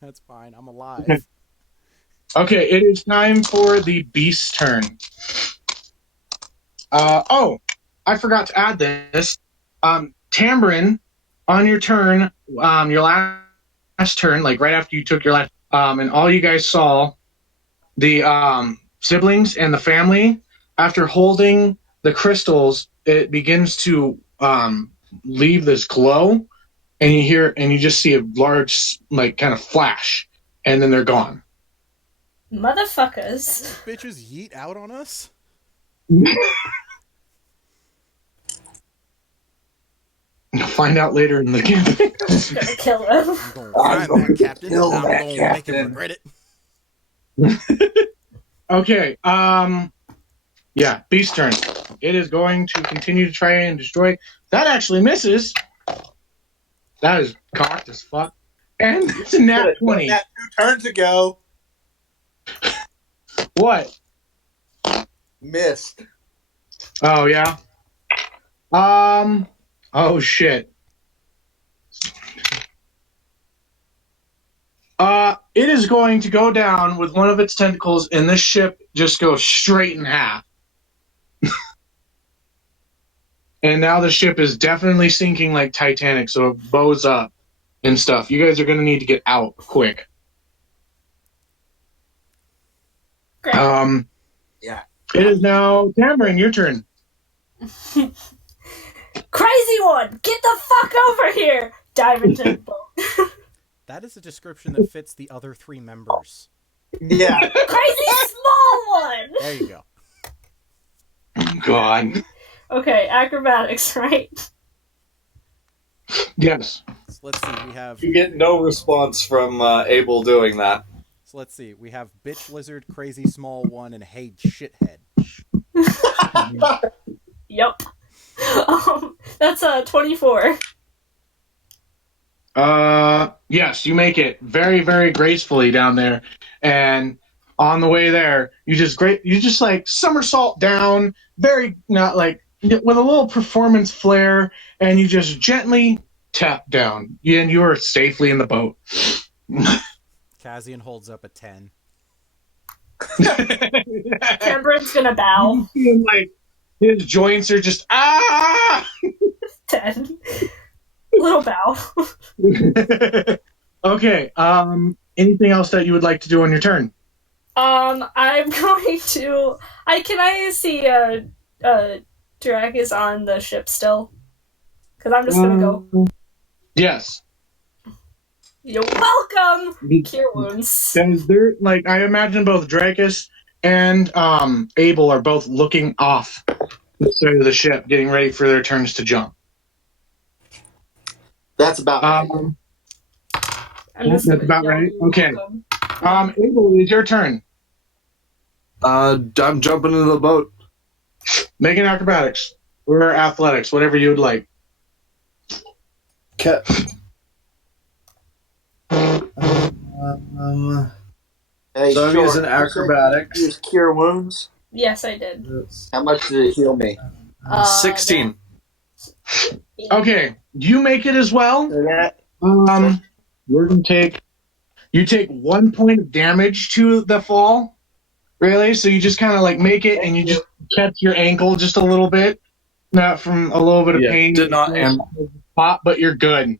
That's fine. I'm alive. Okay, it is time for the beast's turn. I forgot to add this. Tambourine, on your turn, your last turn, like right after you took your last, and all you guys saw, the siblings and the family, after holding the crystals, it begins to leave this glow, and you just see a large, like, kind of flash, and then they're gone. Motherfuckers. Bitches yeet out on us? Find out later in the campaign. Just gonna kill him. I'm going to find that captain. kill I'm that going to make him captain. regret it. Okay, yeah, beast turn. It is going to continue to try and destroy. That actually misses. That is cocked as fuck. And it's a nat 20. That 2 turns ago. What? Missed. Oh, yeah? Oh, shit. It is going to go down with one of its tentacles, and this ship just goes straight in half. And now the ship is definitely sinking like Titanic, so it bows up and stuff. You guys are going to need to get out quick. Great. Yeah. It is now Tamarind, your turn. Crazy one! Get the fuck over here! Dive into the boat. That is a description that fits the other 3 members. Yeah. Crazy small one! There you go. God. Okay, acrobatics, right? Yes. So let's see, we have... You get no response from Abel doing that. So let's see, we have Bitch Lizard, Crazy Small One, and Hey Shithead. Yep. That's 24. Yes, you make it very, very gracefully down there, and on the way there, you just like somersault down, very not like with a little performance flair, and you just gently tap down, and you are safely in the boat. Kazian holds up a 10. Cameron's gonna bow. Like his joints are just 10. Little bow. Okay. Anything else that you would like to do on your turn? I'm going to. Can I see Drac is on the ship still? Because I'm just gonna go. Yes. You're welcome. Cure wounds. And they're like, I imagine both Dracus and Abel are both looking off the side of the ship, getting ready for their turns to jump. That's about right. That's about right. Okay. Abel, it's your turn. I'm jumping into the boat. Make an acrobatics or athletics, whatever you would like. Okay. Hey, So I'm Short, using acrobatics. You use cure wounds. Yes, I did. How much did it heal me? 16. Okay, you make it as well. We're gonna take. You take 1 point of damage to the fall. Really? So you just kind of like make it, and you just catch your ankle just a little bit, not from a little bit of pain. Did not and pop, but you're good.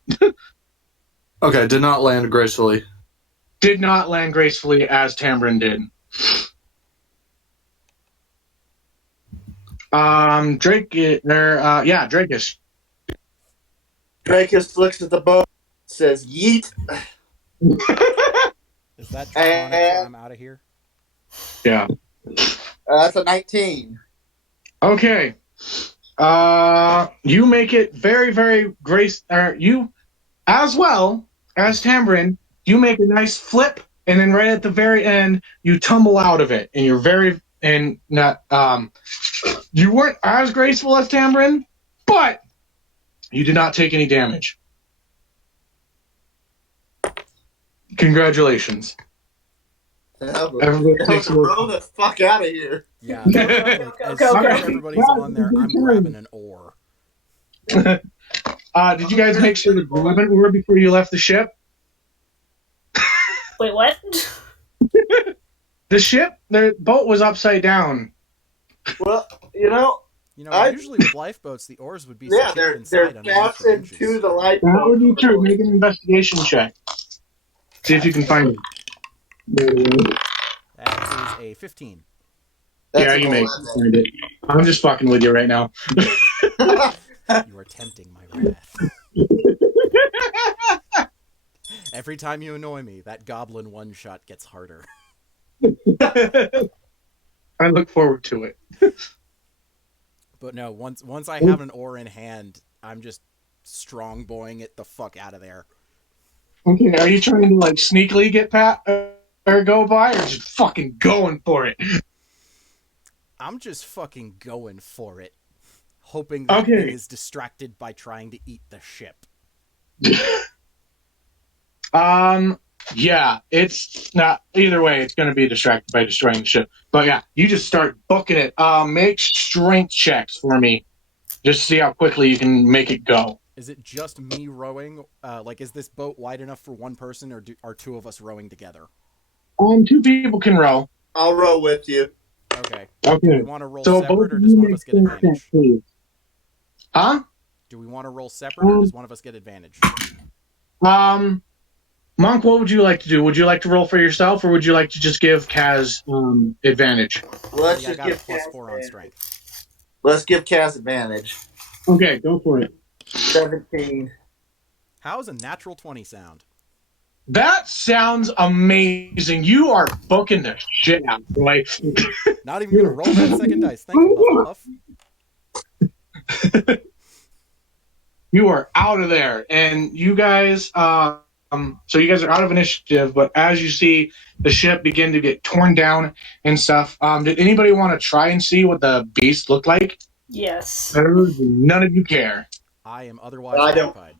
okay. Did not land gracefully. Did not land gracefully as Tamarind did. Dracus. Dracus looks at the boat, says yeet. Is that draconic? So I'm out of here? Yeah. That's a 19. Okay. You make it very, very you, as well as Tamarind, you make a nice flip, and then right at the very end, you tumble out of it, and you're you weren't as graceful as Tamarind, but you did not take any damage. Congratulations. Everybody roll the fuck out of here. Yeah. As soon as everybody's on there, I'm grabbing an oar. Did you guys make sure to grab an oar before you left the ship? Wait, what? The boat was upside down. Well, usually with lifeboats, the oars would be they're fastened to the lifeboat. That would be true. Make an investigation check. See if you can find it. That is a 15. You may find it. I'm just fucking with you right now. You are tempting my wrath. Every time you annoy me, that goblin one-shot gets harder. I look forward to it. But no, once I have an oar in hand, I'm just strong boying it the fuck out of there. Okay, are you trying to like sneakily get or go by, or just fucking going for it? I'm just fucking going for it, hoping that thing is distracted by trying to eat the ship. Yeah, it's not either way. It's going to be distracted by destroying the ship. But yeah, you just start booking it. Make strength checks for me, just to see how quickly you can make it go. Is it just me rowing? Like, is this boat wide enough for one person, or are two of us rowing together? 2 people can row. I'll row with you. Okay. Okay. Do we want to roll So separate, both or of does you one of make us get advantage? checks, please. Huh? Do we want to roll separate, or does one of us get advantage? Monk, what would you like to do? Would you like to roll for yourself, or would you like to just give Kaz advantage? Let's I just got a give plus Kaz 4 on advantage. strength. Let's give Kaz advantage. Okay, go for it. 17. How's a natural 20 sound? That sounds amazing. You are booking the shit out, boy. Not even gonna roll that second dice. Thank you, Hufflepuff. You are out of there, and you guys. So you guys are out of initiative, but as you see the ship begin to get torn down and stuff, did anybody want to try and see what the beast looked like? Yes. None of you care. I am otherwise I don't. occupied.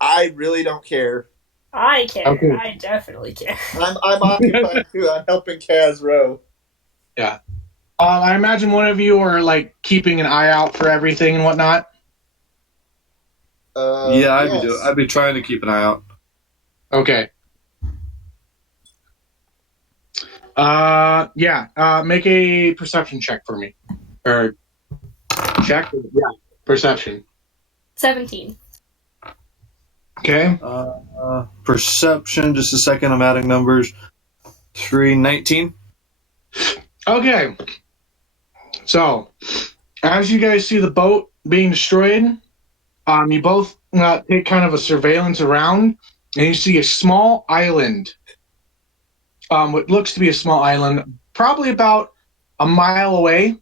I really don't care. I care. Okay. I definitely care. I'm occupied too. I'm helping Kaz row. Yeah. I imagine one of you are like keeping an eye out for everything and whatnot. Yeah, Yes. I'd be trying to keep an eye out. Okay. Yeah. Make a perception check for me, or check. Yeah, perception. 17. Okay. Perception, just a second, I'm adding numbers. 19. Okay. So, as you guys see the boat being destroyed, you both take kind of a surveillance around, and you see a small island. What looks to be a small island, probably about a mile away.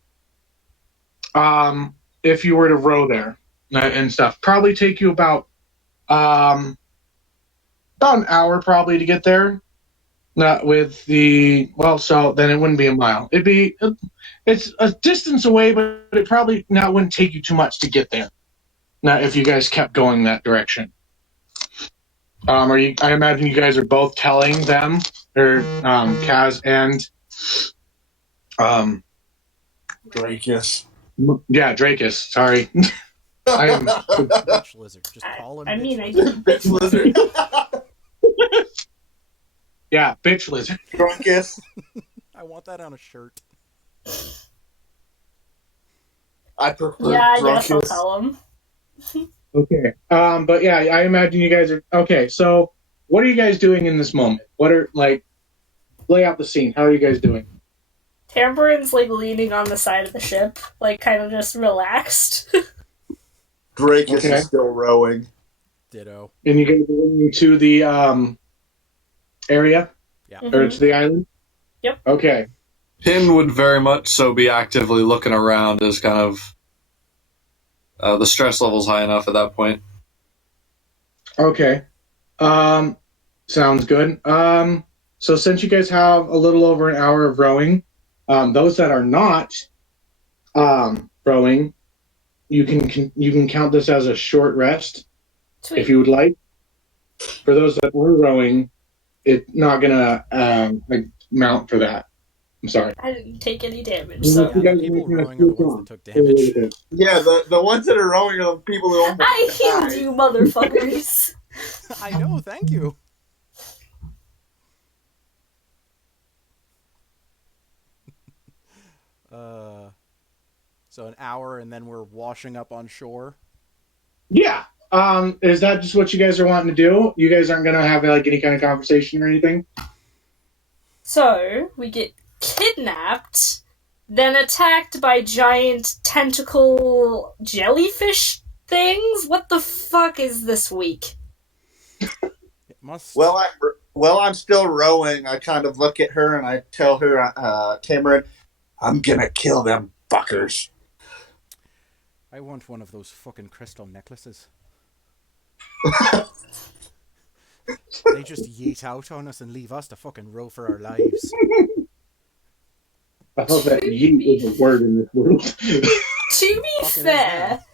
If you were to row there and stuff, probably take you about an hour probably to get there. Not with the so then it wouldn't be a mile. It's a distance away, but it probably wouldn't take you too much to get there. Now, if you guys kept going that direction, I imagine you guys are both telling them, or Kaz and Dracus. yeah, Dracus. Sorry, I am. Bitch lizard. Just call him I bitch mean, I lizard. get Bitch lizard. Yeah, bitch lizard. Drunkus. I want that on a shirt. I prefer Yeah, I guess I'll Drunkus. tell him. Okay. But yeah, I imagine you guys are okay. So, what are you guys doing in this moment? What are lay out the scene? How are you guys doing? Tambourin's like leaning on the side of the ship, like kind of just relaxed. Dracus Okay. is still rowing. Ditto. And you guys are going to the area Yeah. or to the island. Yep. Okay. Pin would very much so be actively looking around, as kind of the stress level's high enough at that point. Okay. Sounds good. So since you guys have a little over an hour of rowing, those that are not rowing, you can count this as a short rest Sweet. if you would like. For those that were rowing, it's not gonna mount for that. I'm sorry. I didn't take any damage, Yeah, so you guys the people are gonna rowing are the switch ones on. that took damage. Yeah, the ones that are rowing are the people who almost I healed died. you, motherfuckers. I know, thank you. So an hour and then we're washing up on shore. Yeah. Is that just what you guys are wanting to do? You guys aren't gonna have like any kind of conversation or anything? So, we get kidnapped, then attacked by giant tentacle jellyfish things? What the fuck is this week? It must. Well, I'm still rowing. I kind of look at her and I tell her, Tamarin, I'm gonna kill them fuckers. I want one of those fucking crystal necklaces. They just yeet out on us and leave us to fucking row for our lives. I love that yeet is a word in this world. To be Fucking is fair,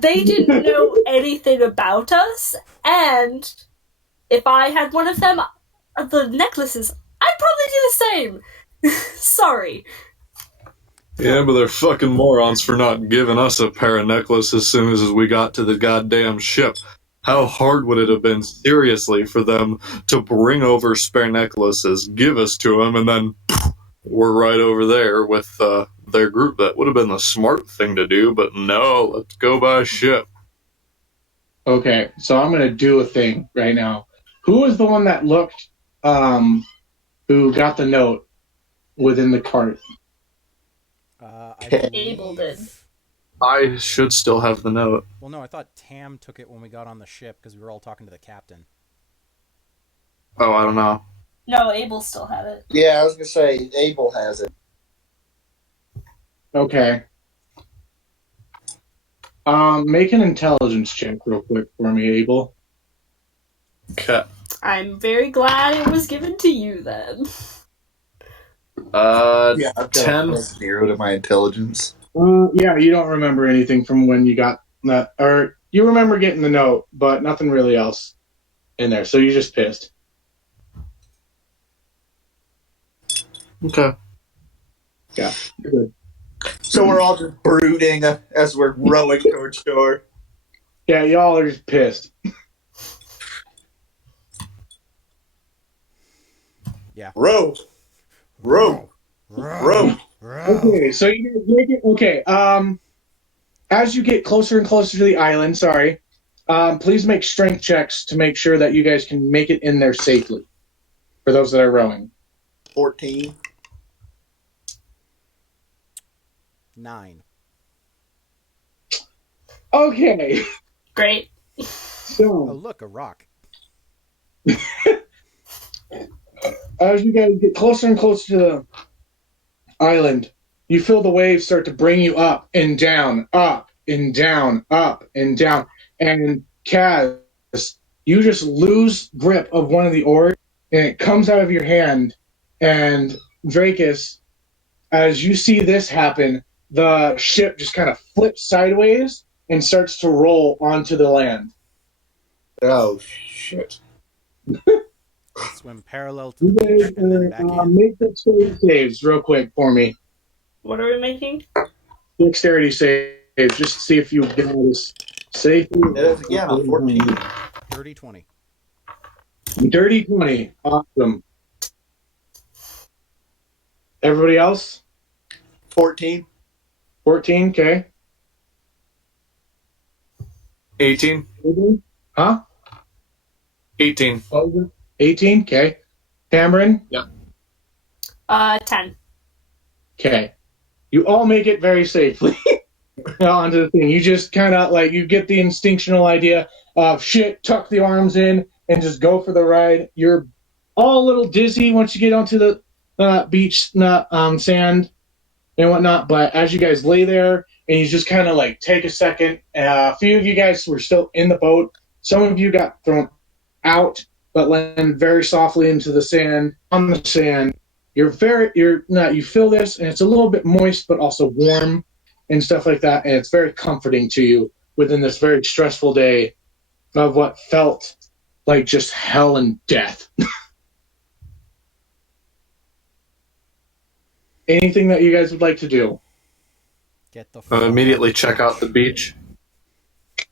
they didn't know anything about us, and if I had one of them, the necklaces, I'd probably do the same. Sorry. Yeah, but they're fucking morons for not giving us a pair of necklaces as soon as we got to the goddamn ship. How hard would it have been, seriously, for them to bring over spare necklaces, give us to them, and then we're right over there with their group? That would have been the smart thing to do, but no, let's go by ship. Okay, so I'm going to do a thing right now. Who was the one that looked, who got the note within the cart? I Abel did. I should still have the note. Well, no, I thought Tam took it when we got on the ship because we were all talking to the captain. Oh, I don't know. No, Abel still had it. Yeah, I was gonna say Abel has it. Okay. Make an intelligence check real quick for me, Abel. Okay. I'm very glad it was given to you then. Yeah, I've got 10. a +0 to my intelligence. Yeah, you don't remember anything from when you got that, or you remember getting the note, but nothing really else in there. So you're just pissed. Okay. Yeah, you're good. So we're all just brooding as we're rowing towards shore. Yeah, y'all are just pissed. Yeah. Row, row, row. Okay, so you guys make it. Okay, as you get closer and closer to the island, please make strength checks to make sure that you guys can make it in there safely. For those that are rowing. 14. 9. Okay. Great. Oh, So look, a rock. as you guys get closer and closer to the island, you feel the waves start to bring you up and down, up and down, up and down. And Kaz, you just lose grip of one of the oars, and it comes out of your hand. And Dracus, as you see this happen, the ship just kind of flips sideways and starts to roll onto the land. Oh, shit. Swim parallel to You the beach guys and then back in. make dexterity saves real quick for me. What are we making? Dexterity saves, just to see if you get this safely. It is again a 14. Dirty 20. Dirty 20. Awesome. Everybody else? 14. 14, okay. 18. Huh? 18. 18, okay. Cameron? Yeah. 10. Okay. You all make it very safely onto the thing. You just kind of you get the instinctual idea of shit, tuck the arms in, and just go for the ride. You're all a little dizzy once you get onto the beach sand and whatnot, but as you guys lay there and you just kind of take a second, a few of you guys were still in the boat. Some of you got thrown out, but land very softly into the sand. On the sand, you feel this, and it's a little bit moist, but also warm and stuff like that, and it's very comforting to you within this very stressful day of what felt like just hell and death. Anything that you guys would like to do? Get the fuck Immediately out. check out the beach.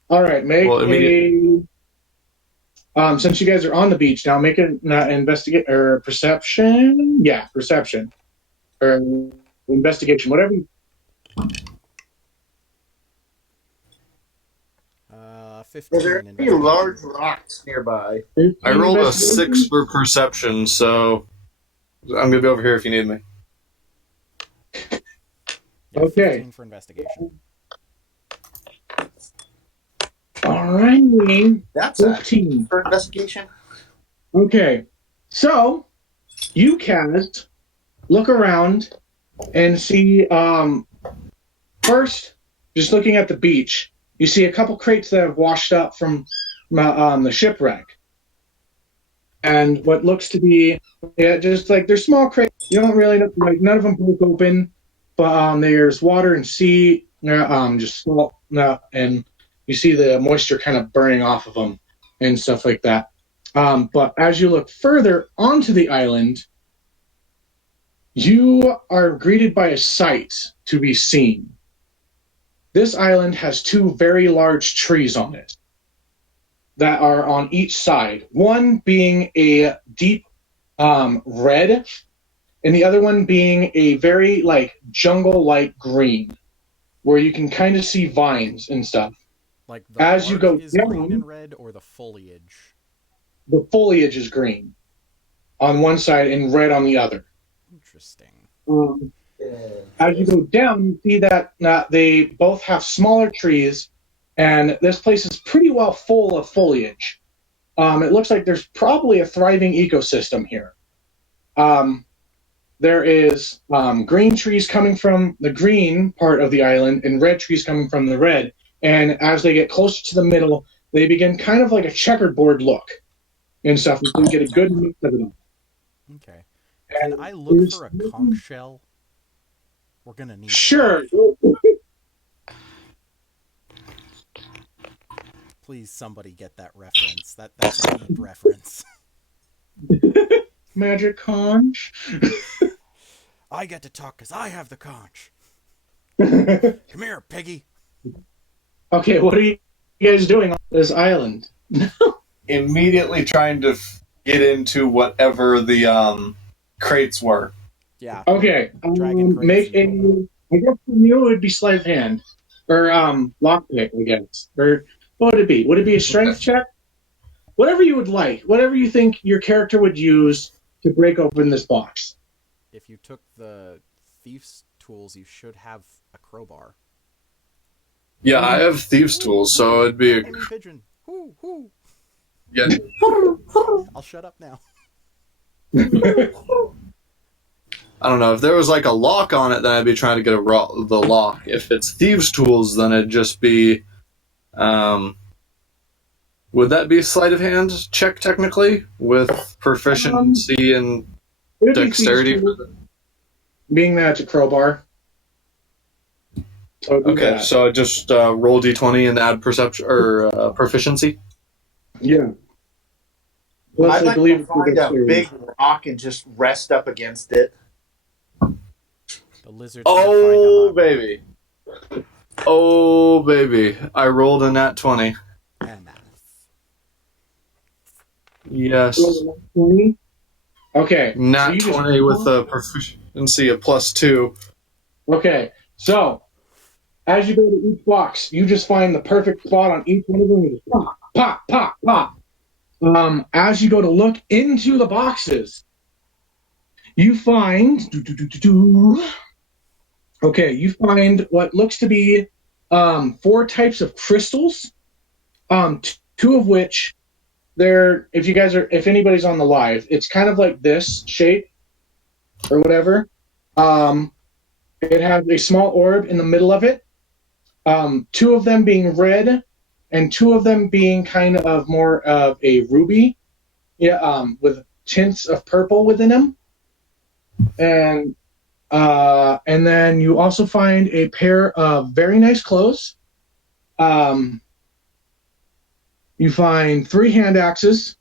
All right, make Well, since you guys are on the beach now, make an investigate or perception. Yeah, perception or investigation, whatever. 15 Are there any investigation. large rocks nearby? I rolled a 6 for perception, so I'm gonna be over here if you need me. Yeah, Okay. 15 for investigation. All right, That's a 15 for investigation. Okay, so you cast, look around, and see. First, just looking at the beach, you see a couple crates that have washed up from the shipwreck. and what looks to be just like they're small crates. You don't really know, like none of them broke open, but there's water and sea, just salt, and you see the moisture kind of burning off of them and stuff like that. But as you look further onto the island, you are greeted by a sight to be seen. This island has two very large trees on it that are on each side. One being a deep red, and the other one being a very like jungle-like green, where you can kind of see vines and stuff. Like the As you bark go is down, green and red, or the foliage? the foliage is green on one side and red on the other. Interesting. As you go down, you see that they both have smaller trees, and this place is pretty well full of foliage. It looks like there's probably a thriving ecosystem here. There is green trees coming from the green part of the island and red trees coming from the red. And as they get closer to the middle, they begin kind of like a checkerboard look and stuff. You can get a good mix of it. Okay. Can And I look for a conch shell? We're gonna need Sure. one. Please, somebody get that reference. That's a deep reference. Magic conch. I get to talk because I have the conch. Come here, piggy. Okay, what are you guys doing on this island? Immediately trying to get into whatever the crates were. Yeah. Okay, Dragon make crazy. a. I guess for you it would be sleight of hand or lockpick, I guess. Or what would it be? Would it be a strength check? Whatever you would like. Whatever you think your character would use to break open this box. If you took the thief's tools, you should have a crowbar. Yeah, I have thieves' tools, so it'd be a Aiming pigeon. Whoo, whoo. yeah. I'll shut up now. I don't know if there was like a lock on it, then I'd be trying to get the lock. If it's thieves' tools, then it'd just be. Would that be a sleight of hand check technically with proficiency and It would be dexterity? thieves' tools, being that it's a crowbar. So it'd be Okay, that. so just roll d20 and add perception or proficiency. Yeah. I'd like to find a big rock and just rest up against it. The lizard's Oh gonna find a hot baby, oh baby! I rolled a nat 20. and Yes, 20? Okay. nat so you just- 20 with a proficiency of +2. Okay, so as you go to each box, you just find the perfect spot on each one of them. You just pop, pop, pop, pop. As you go to look into the boxes, you find okay, you find what looks to be 4 types of crystals. Two of which if anybody's on the live, it's kind of like this shape or whatever. It has a small orb in the middle of it. 2 of them being red, and 2 of them being kind of more of a ruby, with tints of purple within them. And then you also find a pair of very nice clothes. You find 3 hand axes,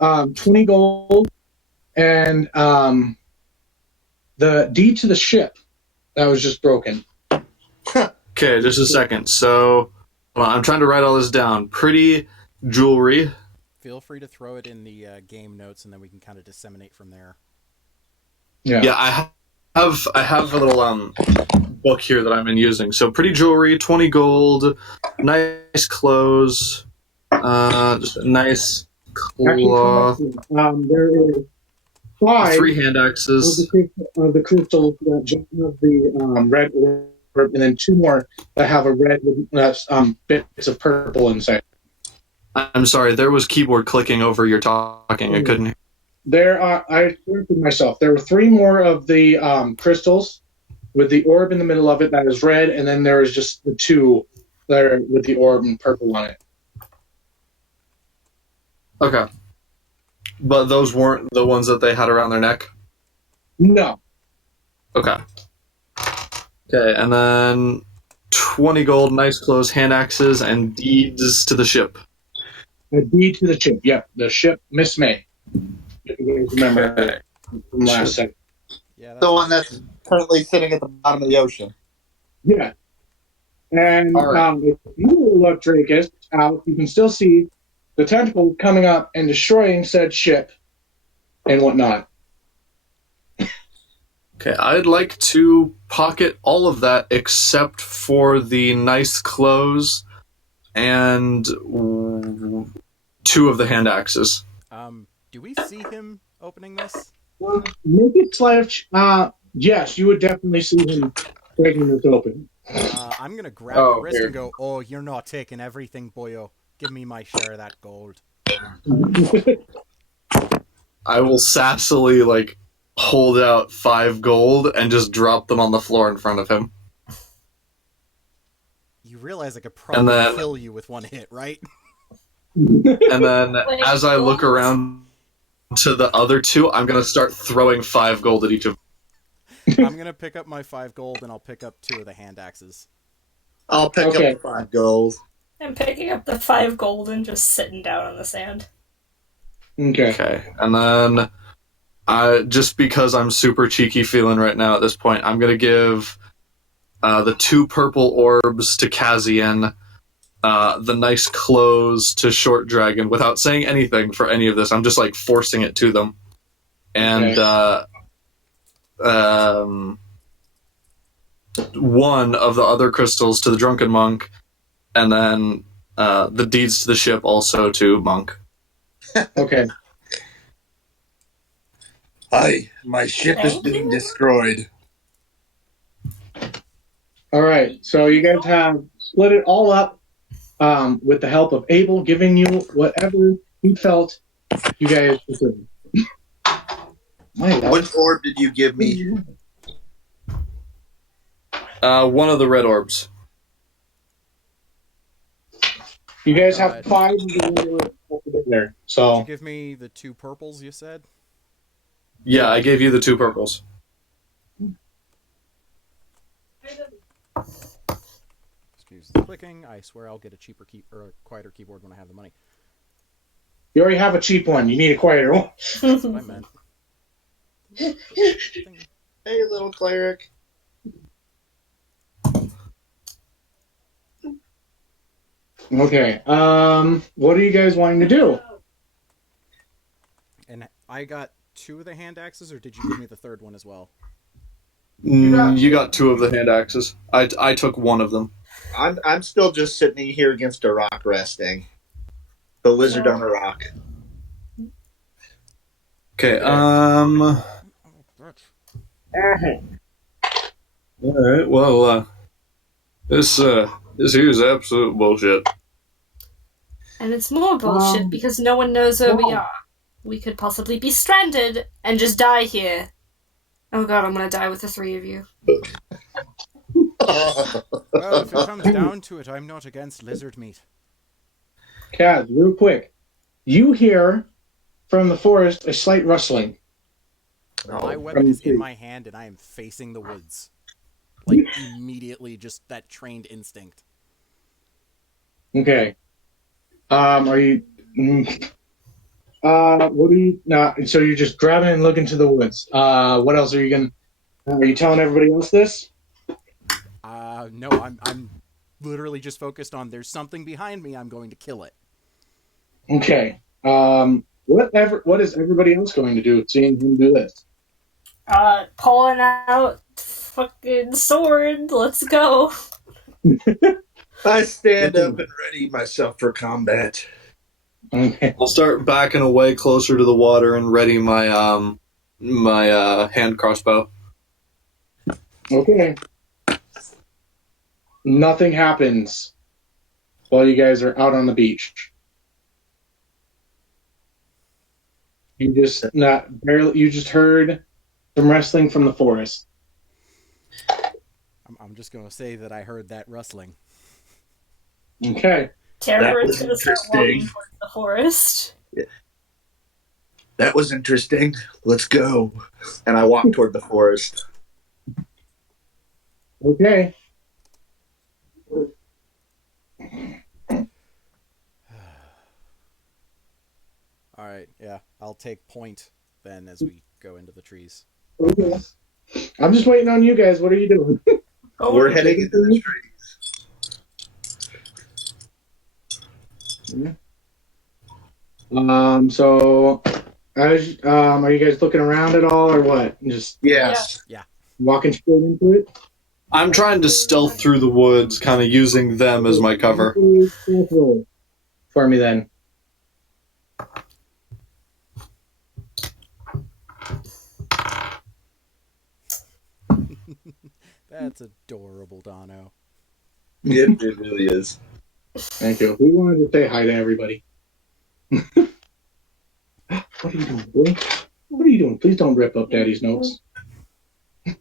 20 gold, and the deed to the ship that was just broken. Okay, just a second. So I'm trying to write all this down. Pretty jewelry. Feel free to throw it in the game notes, and then we can kind of disseminate from there. Yeah, I have a little book here that I'm using. So pretty jewelry, 20 gold, nice clothes, just a nice cloth, There is 5 3 hand axes. of the crystals that just have the red orb, and then 2 more that have a red with bits of purple inside. I'm sorry, there was keyboard clicking over your talking. I couldn't hear. There are. I corrected myself. There were 3 more of the crystals with the orb in the middle of it that is red, and then there is just the 2 that are with the orb and purple on it. Okay. But those weren't the ones that they had around their neck? No. Okay. Okay, and then 20 gold, nice clothes, hand axes, and deeds to the ship. The deed to the ship. Yep, the ship Miss May. If you guys remember Okay. from last second. Yeah, The that's one that's currently sitting at the bottom of the ocean. Yeah. And All right. if you look, Drakus, out, you can still see the tentacles coming up and destroying said ship and whatnot. Okay, I'd like to pocket all of that except for the nice clothes and 2 of the hand axes. Do we see him opening this? Make it slight. Yes, you would definitely see him breaking this open. I'm gonna grab your wrist here. and go, "Oh, you're not taking everything, boyo. Give me my share of that gold." I will sassily, hold out 5 gold and just drop them on the floor in front of him. You realize I could And probably then- kill you with one hit, right? And then, Wait, as I look gold? around to the other 2, I'm going to start throwing 5 gold at each of them. I'm gonna pick up my 5 gold and I'll pick up 2 of the hand axes. I'll pick Okay. up the 5 gold. I'm picking up the 5 gold and just sitting down on the sand. Okay. Okay, and then, just because I'm super cheeky feeling right now at this point, I'm going to give the 2 purple orbs to Kazian, the nice clothes to Short Dragon, without saying anything for any of this. I'm just, forcing it to them. And, one of the other crystals to the Drunken Monk, and then the deeds to the ship also to Monk. Okay. Hi, my ship is Thank being you. destroyed. All right. So you guys have split it all up with the help of Abel giving you whatever he felt you guys deserved. Which orb did you give me? One of the red orbs. You guys have 5 of the there. Did So you give me the 2 purples you said? Yeah, I gave you the 2 purples. Excuse the clicking. I swear I'll get a cheaper or a quieter keyboard when I have the money. you already have a cheap one. You need a quieter one. That's what I meant. Hey, little cleric. Okay. What are you guys wanting to do? And I got 2 of the hand axes, or did you give me the 3rd one as well? You got 2 of the hand axes. I took 1 of them. I'm still just sitting here against a rock resting. The lizard on a rock. Okay, Alright, well, this here's absolute bullshit. And it's more bullshit because no one knows where we wow. are. We could possibly be stranded and just die here. Oh god, I'm gonna die with the 3 of you. Well, if it comes down to it, I'm not against lizard meat. Kaz, real quick. You hear from the forest a slight rustling. My weapon is in my hand and I am facing the woods. Immediately, just that trained instinct. Okay. Are you... what are you... No, so you're just grabbing and looking to the woods. What else are you going to... Are you telling everybody else this? No, I'm literally just focused on there's something behind me, I'm going to kill it. Okay. What is everybody else going to do seeing him do this? Pulling out fucking sword. Let's go. I stand up and ready myself for combat. Okay. I'll start backing away closer to the water and ready my my hand crossbow. Okay. Nothing happens while you guys are out on the beach. You just heard some rustling from the forest. I'm just going to say that I heard that rustling. Okay. That Terror was is gonna start walking interesting. towards the forest. That was interesting. Let's go. And I walk toward the forest. Okay. All right, yeah, I'll take point then as we go into the trees. Okay. I'm just waiting on you guys. What are you doing? We're heading into the trees. So, are you guys looking around at all, or what? Just Yes. Yeah. walking straight into it. I'm trying to stealth through the woods, kind of using them as my cover. For me, then. That's adorable, Dono. It really is. Thank you. We wanted to say hi to everybody. What are you doing, boy? What are you doing? Please don't rip up Daddy's notes. Go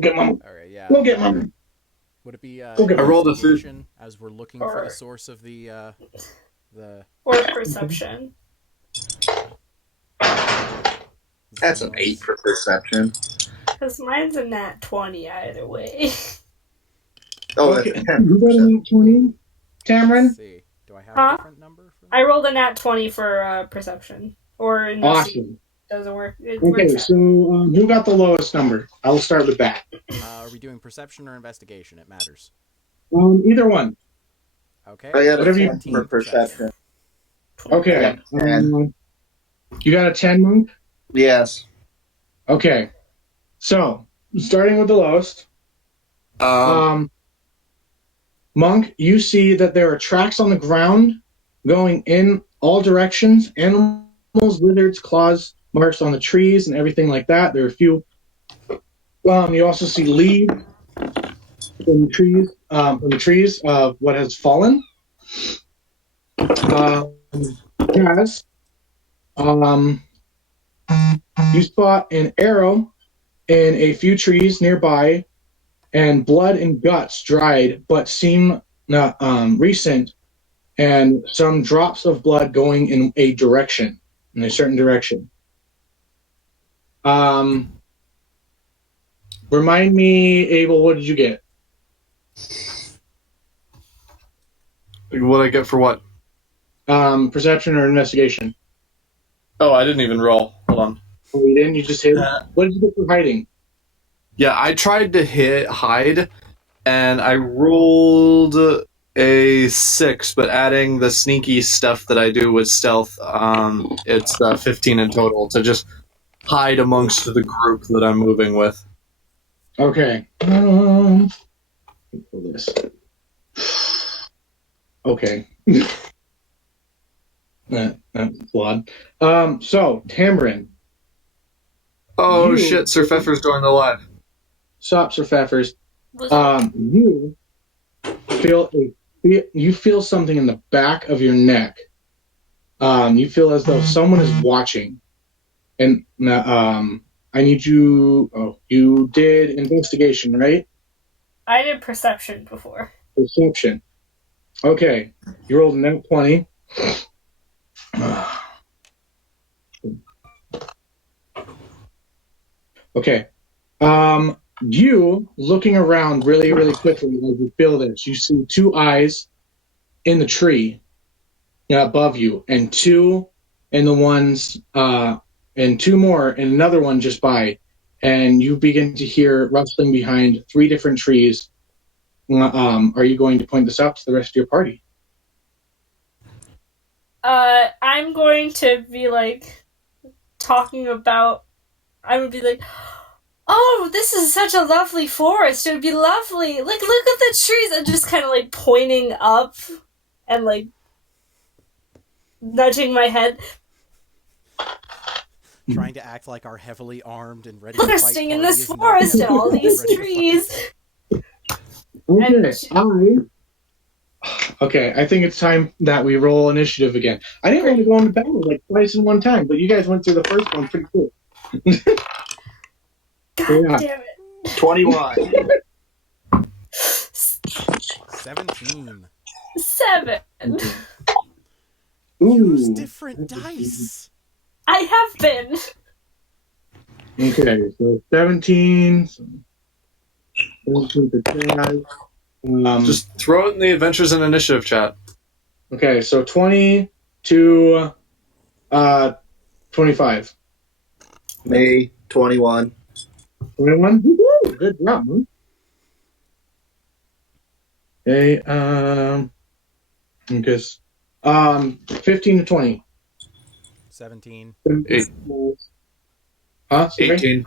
get Mama. All right, yeah. Go get Mama. Would it be I rolled a investigation as we're looking for Or- the source of the Or perception. That's an 8 for perception. Because mine's a nat 20 either way. Oh, Okay. that's a 10 You got a perception. nat 20, Cameron? Let's see. Do I have Huh? a different number for that? I rolled a nat 20 for perception. Or investigation. Awesome. Doesn't work. It Okay, works so who got the lowest number? I'll start with that. Are we doing perception or investigation? It matters. Either one. Okay. I got a Whatever you- 10 for perception. Okay. Yeah, 10. You got a 10, Monk? Yes. Okay. So, starting with the lowest. Monk, you see that there are tracks on the ground going in all directions. Animals, lizards, claws, marks on the trees, and everything like that. There are a few. You also see leaves from the trees of what has fallen. Yes. You spot an arrow in a few trees nearby, and blood and guts dried, but seem not recent, and some drops of blood going in a certain direction. Remind me, Abel, what did you get? What I get for what? Perception or investigation? Oh, I didn't even roll. Hold on. Oh, you didn't? You just hit? What did you get for hiding? Yeah, I tried to hide, and I rolled a 6, but adding the sneaky stuff that I do with stealth, it's 15 in total to just hide amongst the group that I'm moving with. Okay. Pull this. Okay. That's flawed. So, Tamrin. Oh shit, Sir Pfeffer's joined the live. Stop, Sir Pfeffers. Was You feel something in the back of your neck. You feel as though someone is watching. And I need you. Oh, you did investigation, right? I did perception before. Perception. Okay, you rolled a net 20. Okay. You looking around really, really quickly as you feel this. You see two eyes in the tree above you, and two in the ones, and two more, and another one just by. And you begin to hear rustling behind three different trees. Are you going to point this out to the rest of your party? I'm going to be like talking about. I would be like, "Oh, this is such a lovely forest. It would be lovely. Like, look at the trees." And just kind of like pointing up and like nudging my head. Trying to act like our heavily armed and ready Look, to we're fight staying in party this is not forest and heavily all armed and these ready to fight. trees. Okay, I think it's time that we roll initiative again. I didn't want to go into battle like twice in one time, but you guys went through the first one pretty quick. God Yeah. damn it. 21. 17. 7. Use Ooh. different dice. I have been. Okay, so 17. 17 for Chad. Just throw it in the Adventures in Initiative chat. Okay, so 20 to 25. Me, 21. 21? Woo-hoo! Good job, man. Okay, because 15 to 20. 17. Huh? Sorry? 18.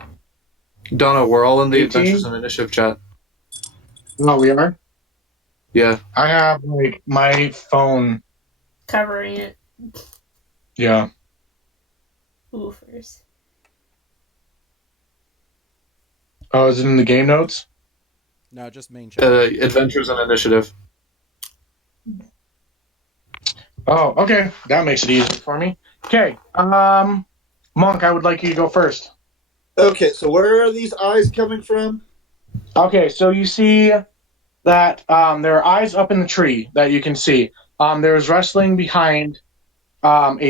Donna, we're all in the 18? Adventures in Initiative chat. Oh, we are? Yeah. I have, like, my phone. Covering it. Yeah. Woofers. Oh, is it in the game notes? No, just main chat. Adventures in Initiative. Oh, okay. That makes it easy for me. Okay. Monk, I would like you to go first. Okay, so where are these eyes coming from? Okay, so you see that there are eyes up in the tree that you can see. There's wrestling behind what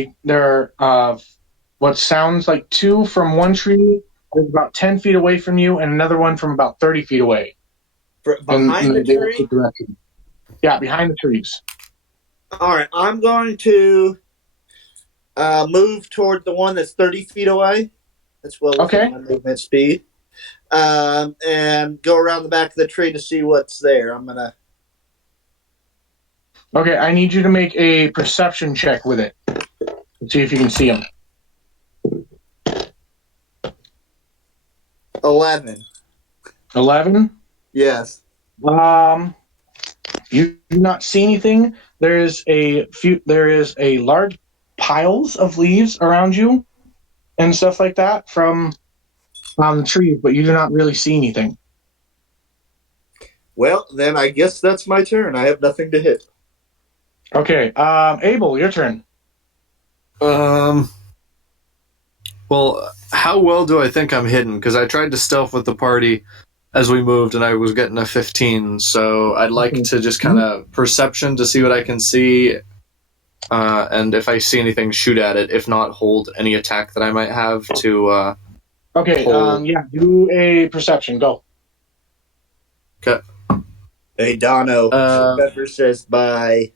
sounds like two from one tree is about 10 feet away from you, and another one from about 30 feet away. Behind the the opposite tree? direction. Yeah, behind the trees. All right, I'm going to move toward the one that's 30 feet away. That's well within Okay. my movement speed. And go around the back of the tree to see what's there. I'm going to. Okay, I need you to make a perception check with it. Let's see if you can see them. 11. 11? Yes. You do not see anything. There is a large piles of leaves around you and stuff like that from the trees, but you do not really see anything. Well, then I guess that's my turn. I have nothing to hit. Okay, Abel, your turn. Well, how well do I think I'm hidden? Because I tried to stealth with the party as we moved, and I was getting a 15. So I'd like to just kind of perception to see what I can see, and if I see anything, shoot at it. If not, hold any attack that I might have to. Okay, hold. do a perception. Go. Okay. Hey, Dono. Pepper says bye.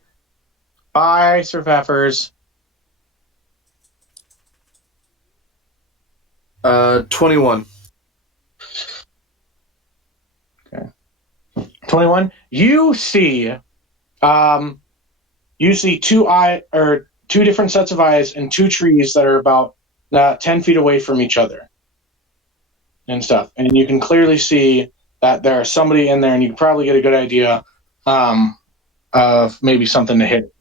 Bye, survivors. 21. Okay. 21. You see two different sets of eyes and two trees that are about 10 feet away from each other and stuff. And you can clearly see that there's somebody in there, and you can probably get a good idea of maybe something to hit.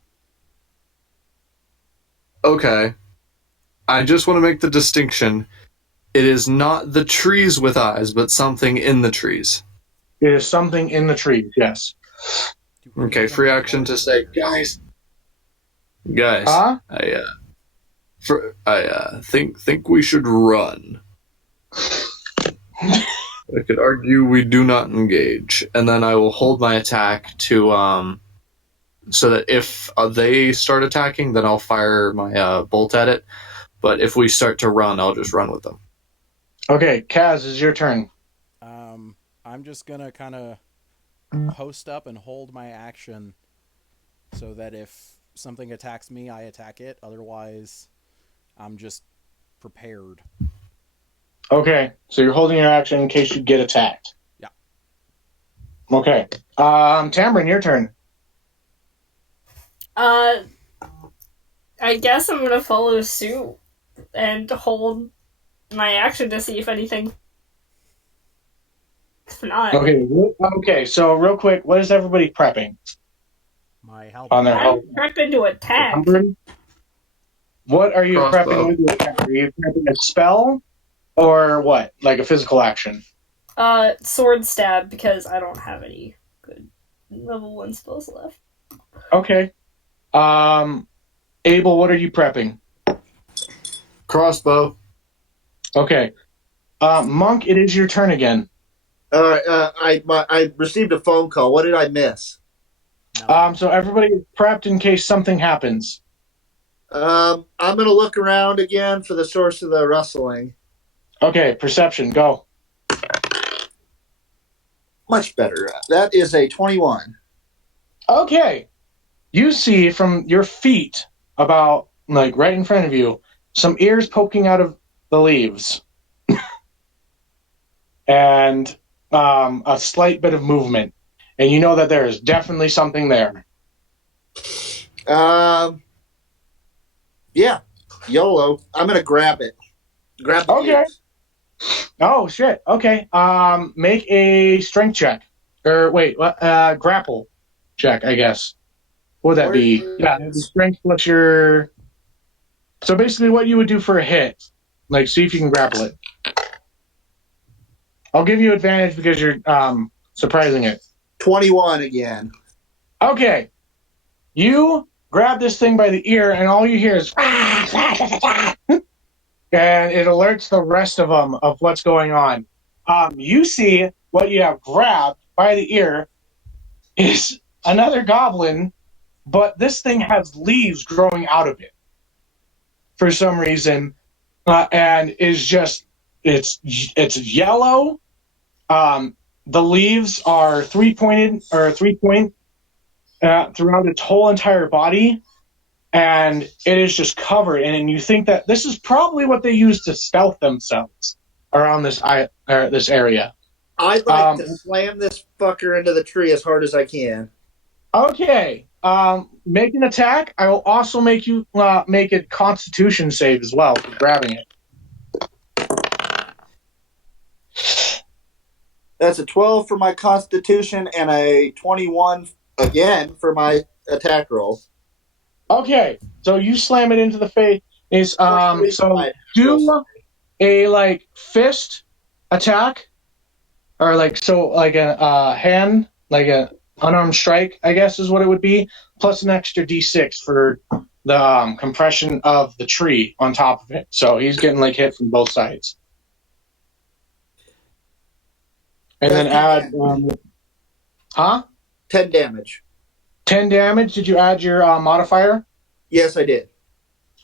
Okay. I just want to make the distinction. It is not the trees with eyes, but something in the trees. It is something in the trees, yes. Okay, free action to say, guys. Huh? I think we should run. I could argue we do not engage, and then I will hold my attack to so that if they start attacking, then I'll fire my bolt at it. But if we start to run, I'll just run with them. Okay, Kaz, is your turn. I'm just gonna kind of post up and hold my action so that if something attacks me, I attack it. Otherwise, I'm just prepared. Okay, so you're holding your action in case you get attacked. Yeah. Okay. Tamron, your turn. I guess I'm gonna follow suit and hold my action to see if anything. If not, Okay. So real quick, what is everybody prepping My on halberd. their I'm help? prepping to attack. What are you Crossbow. prepping with your attack? Are you prepping a spell or what? Like a physical action? Sword stab because I don't have any good level 1 spells left. Okay. Abel, what are you prepping? Crossbow. Okay. Monk, it is your turn again. All right. I received a phone call. What did I miss? So everybody is prepped in case something happens. I'm going to look around again for the source of the rustling. Okay, perception, go. Much better. That is a 21. Okay. You see from your feet, about like right in front of you, some ears poking out of the leaves. And a slight bit of movement. And you know that there is definitely something there. Yeah, YOLO. I'm going to grab it. Grab the Okay. ears. Oh, shit. Okay. Make a strength check. Or wait, grapple check, I guess. What would that be? Yeah, that'd be strength plus your. So basically, what you would do for a hit, like see if you can grapple it. I'll give you advantage because you're surprising it. 21 again. Okay, you grab this thing by the ear, and all you hear is, and it alerts the rest of them of what's going on. You see what you have grabbed by the ear is another goblin, but this thing has leaves growing out of it for some reason, and is just it's yellow. The leaves are three point throughout its whole entire body, and it is just covered. And you think that this is probably what they use to stealth themselves around this area. I'd like to slam this fucker into the tree as hard as I can. Okay. Make an attack. I will also make you make a Constitution save as well for grabbing it. That's a 12 for my Constitution and a 21 again for my attack roll. Okay, so you slam it into the face. So do a fist attack, or like a hand, like a unarmed strike, I guess is what it would be, plus an extra d6 for the compression of the tree on top of it. So he's getting hit from both sides. And then add, 10 damage. 10 damage. Did you add your modifier? Yes, I did.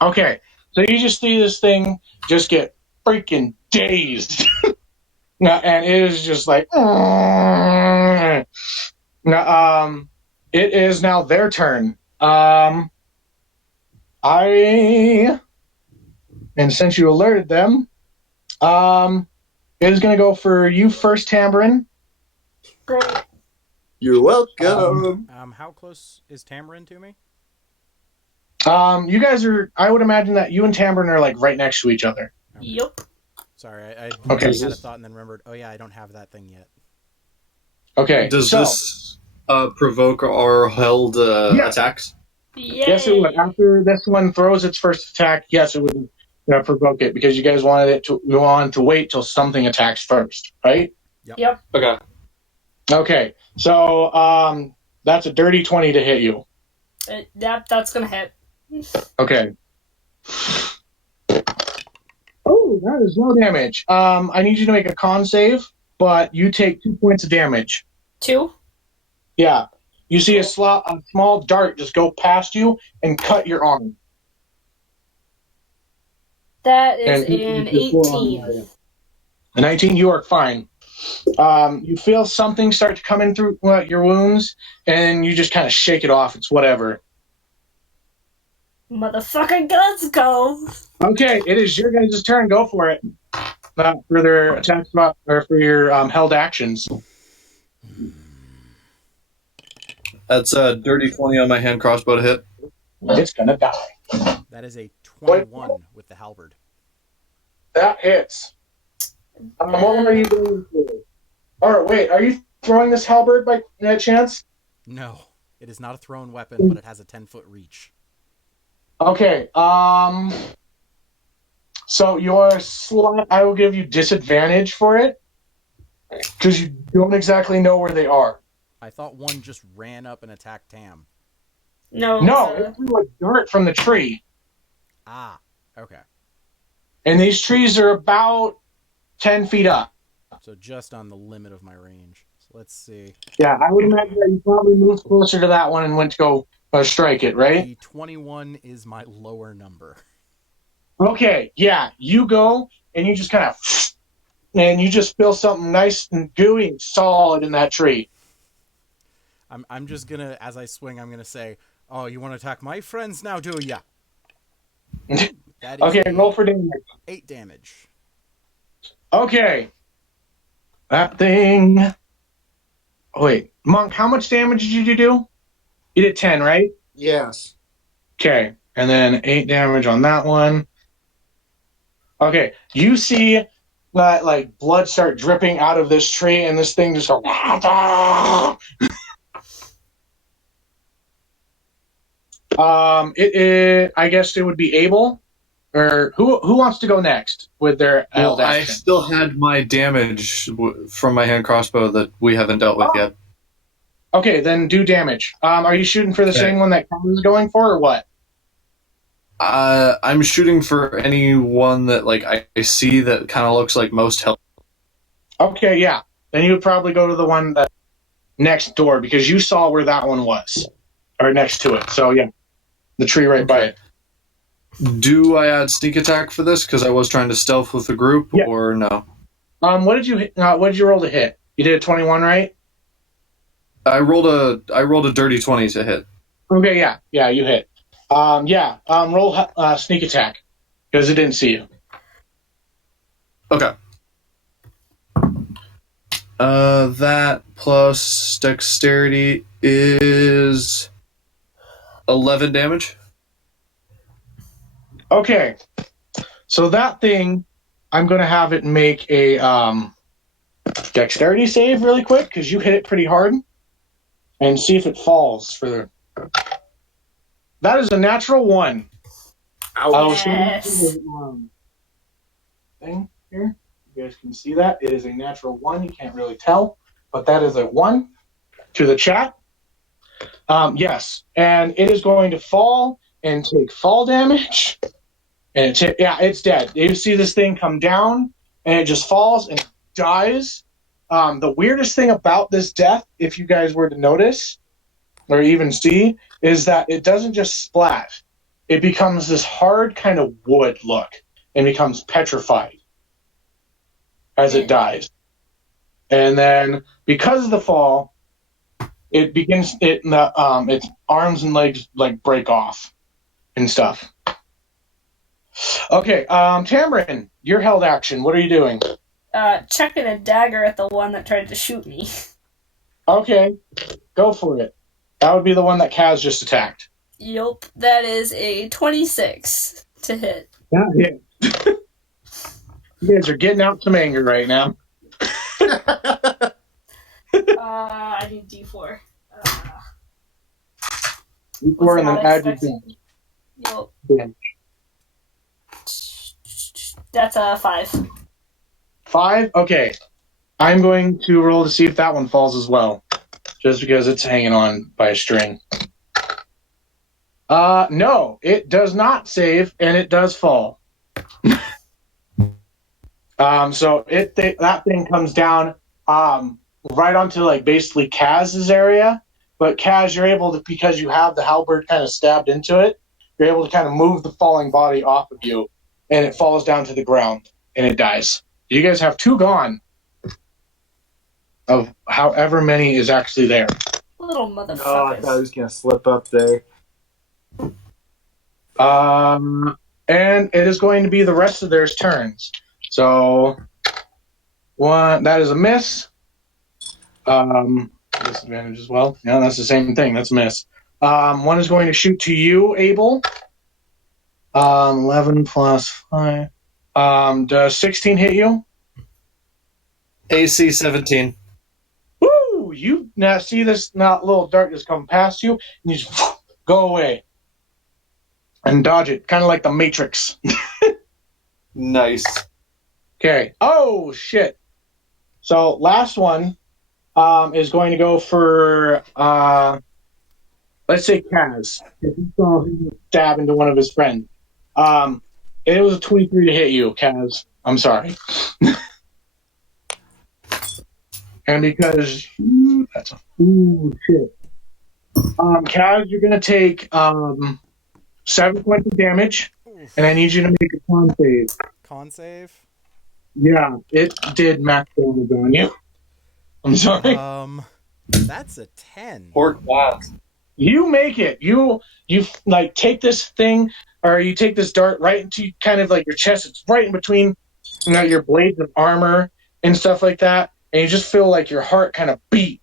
Okay, so you just see this thing just get freaking dazed. And it is just like, now, it is now their turn. And since you alerted them, it is going to go for you first, Tambourine. Great. You're welcome. How close is Tambourine to me? You guys are, I would imagine that you and Tambourine are right next to each other. Okay. Yep. Sorry, I Okay. had a thought and then remembered, oh yeah, I don't have that thing yet. Okay. Does this provoke our held attacks? Yay. Yes, it would. After this one throws its first attack, yes, it would provoke it because you guys wanted it to go on to wait till something attacks first, right? Yep. Okay. Okay. So that's a dirty 20 to hit you. That's gonna hit. Okay. Oh, that is no damage. I need you to make a con save, but you take 2 points of damage. 2? Yeah. You see a small dart just go past you and cut your arm. That is And an 18. A 19, you are fine. You feel something start to come in through your wounds, and you just kind of shake it off. It's whatever. Motherfucking guns go. Okay, it is your guys' turn. Go for it. For their attacks or for your held actions. That's a dirty 20 on my hand crossbow to hit. It's gonna die. That is a 21 with the halberd. That hits. What are you doing? Alright, wait. Are you throwing this halberd by chance? No, it is not a thrown weapon, but it has a 10-foot reach. Okay. So your slot, I will give you disadvantage for it because you don't exactly know where they are. I thought one just ran up and attacked Tam. No, it threw a dart from the tree. Ah, okay. And these trees are about 10 feet up. So just on the limit of my range. So let's see. Yeah, I would imagine that you probably moved closer to that one and went to go strike it, right? The 21 is my lower number. Okay, yeah. You go and you just kind of, and you just feel something nice and gooey and solid in that tree. I'm just gonna, as I swing, I'm gonna say, "Oh, you want to attack my friends now, do ya?" That is Okay, roll for damage. 8 damage. Okay. That thing. Oh, wait, Monk, how much damage did you do? You did 10, right? Yes. Okay, and then 8 damage on that one. Okay, you see that like blood start dripping out of this tree, and this thing just go. I guess it would be Abel, or who wants to go next with their held Well, I action? still had my damage from my hand crossbowthat we haven't dealt with yet. Okay, then do damage. Are you shooting for the Okay. same one that Cal is going for, or what? I'm shooting for any one that like I see that kind of looks like most health. Okay, yeah. Then you would probably go to the one that next door because you saw where that one was, or next to it. So yeah, the tree right by it. Do I add sneak attack for this because I was trying to stealth with the group, Yeah. or no? What did you roll to hit? You did a 21, right? I rolled a dirty 20 to hit. Okay, yeah, you hit. Roll sneak attack because it didn't see you. Okay. That plus dexterity is 11 damage. Okay, so that thing, I'm gonna have it make a dexterity save really quick because you hit it pretty hard, and see if it falls for the. That is a natural 1. I'll show you the thing here. You guys can see that. It is a natural 1. You can't really tell, but that is a 1 to the chat. Yes, and it is going to fall and take fall damage. And it's dead. You see this thing come down, and it just falls and dies. The weirdest thing about this death, if you guys were to notice or even see, is that it doesn't just splat. It becomes this hard kind of wood look and becomes petrified as it dies. And then because of the fall, its arms and legs like break off and stuff. Okay, Tamrin, your held action. What are you doing? Checking a dagger at the one that tried to shoot me. Okay, go for it. That would be the one that Kaz just attacked. Yup, that is a 26 to hit. Yeah. You guys are getting out some anger right now. I need D4. D4 and then add your damage. Yup. Damage. That's a 5. 5? Okay. I'm going to roll to see if that one falls as well. Just because it's hanging on by a string. No, it does not save, and it does fall. So that thing comes down right onto like basically Kaz's area. But Kaz, you're able to, because you have the halberd kind of stabbed into it, you're able to kind of move the falling body off of you, and it falls down to the ground, and it dies. You guys have 2 gone of however many is actually there. Little motherfuckers. Oh, I thought I was going to slip up there. And it is going to be the rest of their turns. So, that is a miss. Disadvantage as well. Yeah, that's the same thing. That's a miss. One is going to shoot to you, Abel. 11 plus 5. Does 16 hit you? AC 17. Woo! You now see this little darkness come past you, and you just go away and dodge it, kind of like the Matrix. Nice. Okay. Oh shit! So last one is going to go for let's say Kaz. He saw him stab into one of his friends. It was a 23 to hit you, Kaz. I'm sorry. And because that's a shit. Kaz, you're gonna take 7 points of damage, Oof. and I need you to make a con save. Con save. Yeah, it did max damage on you. I'm sorry. That's a 10. Poor cat. You make it. You like take this thing, or you take this dart right into kind of like your chest. It's right in between, your blades of armor and stuff like that, and you just feel like your heart kind of beat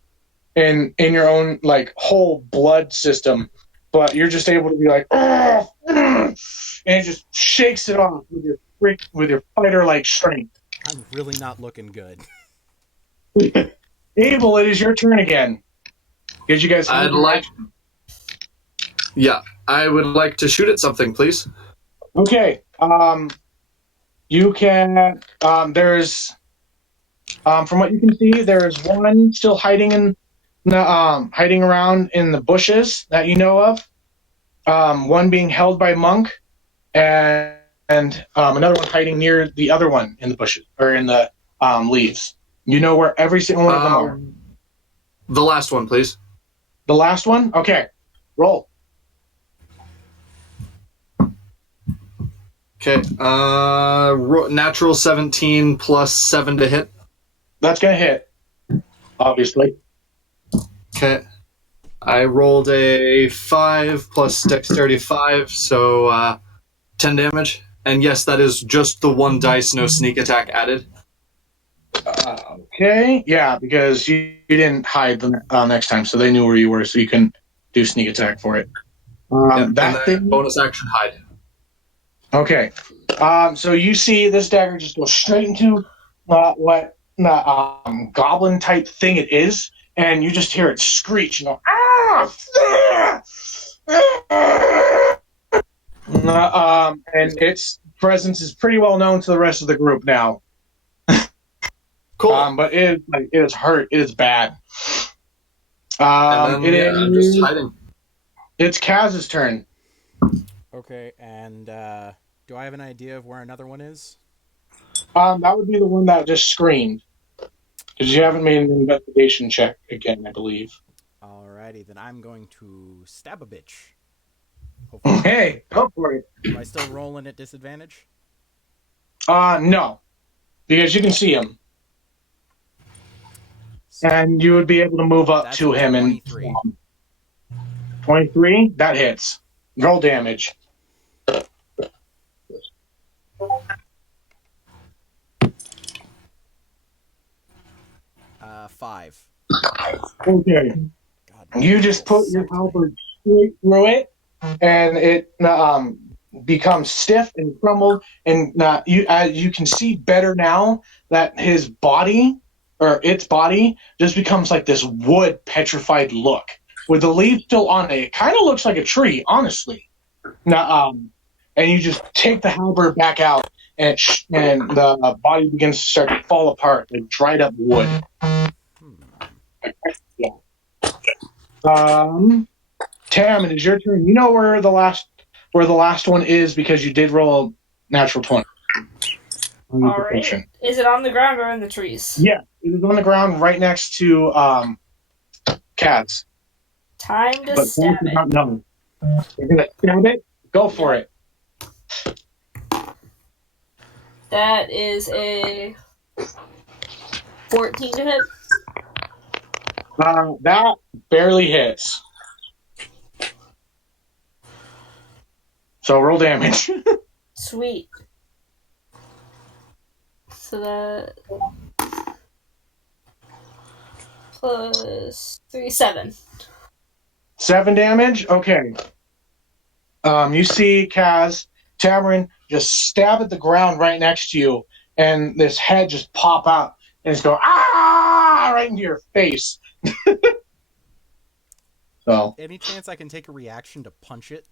in your own like whole blood system, but you're just able to be like, "Ugh, ugh," and it just shakes it off with your fighter like strength. I'm really not looking good. Abel, it is your turn again. Because you guys I'd like. Yeah, I would like to shoot at something, please. Okay. You can. There's. From what you can see, there's one still hiding around in the bushes that you know of. One being held by Monk, and another one hiding near the other one in the bushes or in the leaves. You know where every single one of them are. The last one, please. The last one? Okay. Roll. Okay. Natural 17 plus 7 to hit. That's going to hit, obviously. Okay. I rolled a 5 plus dexterity 5, so 10 damage. And yes, that is just the one dice, no sneak attack added. Okay. Yeah, because you didn't hide the next time, so they knew where you were, so you can do sneak attack for it. That thing. Bonus action hide. Okay. So you see this dagger just go straight into what goblin type thing it is, and you just hear it screech and go, ah! And its presence is pretty well known to the rest of the group now. Cool. But it is hurt. It is bad. I'm just hiding. It's Kaz's turn. Okay, and do I have an idea of where another one is? That would be the one that just screamed. Because you haven't made an investigation check again, I believe. Alrighty, then I'm going to stab a bitch. Hopefully. Hey, go for it. Am I still rolling at disadvantage? No. Because you can see him. So And you would be able to move up to him. 23. And 23? That hits. Roll damage. 5. Okay. God, You just put your halberd straight through it, and it becomes stiff and crumbled. And you can see better now that his body, or its body, just becomes like this wood petrified look. With the leaves still on it, it kind of looks like a tree, honestly. Now, and you just take the halberd back out, and the body begins to start to fall apart like dried up wood. Yeah. Tam, it is your turn. You know where the last one is because you did roll a natural 20. All right. Is it on the ground or in the trees? Yeah, it is on the ground right next to Cats. Time to stab it. Not know. You're gonna stab it? Go for it. That is a 14 to hit. That barely hits. So roll damage. Sweet. So that plus 3, 7. 7 damage? Okay. You see Kaz, Tamarin, just stab at the ground right next to you, and this head just pop out, and it's going, ah, right into your face. So. Any chance I can take a reaction to punch it?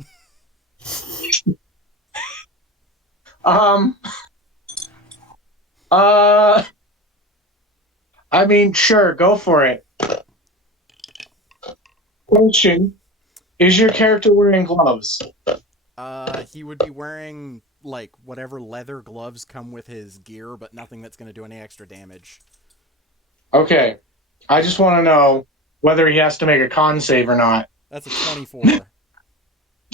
I mean, sure, go for it. Question: is your character wearing gloves? He would be wearing like whatever leather gloves come with his gear, but nothing that's going to do any extra damage. Okay, I just want to know whether he has to make a con save or not. That's a 24.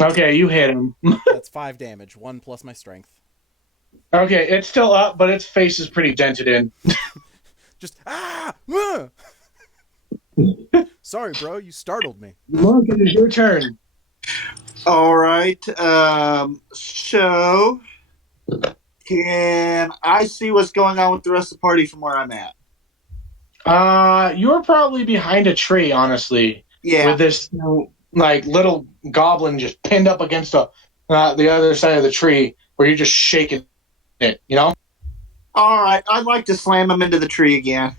Okay, you hit him. That's 5 damage. 1 plus my strength. Okay, it's still up, but its face is pretty dented in. Just Sorry, bro. You startled me. Monk, it is your turn. All right. So can I see what's going on with the rest of the party from where I'm at? You're probably behind a tree, honestly, Yeah. with this like little goblin just pinned up against the other side of the tree, where you're just shaking it. You know? All right. I'd like to slam him into the tree again.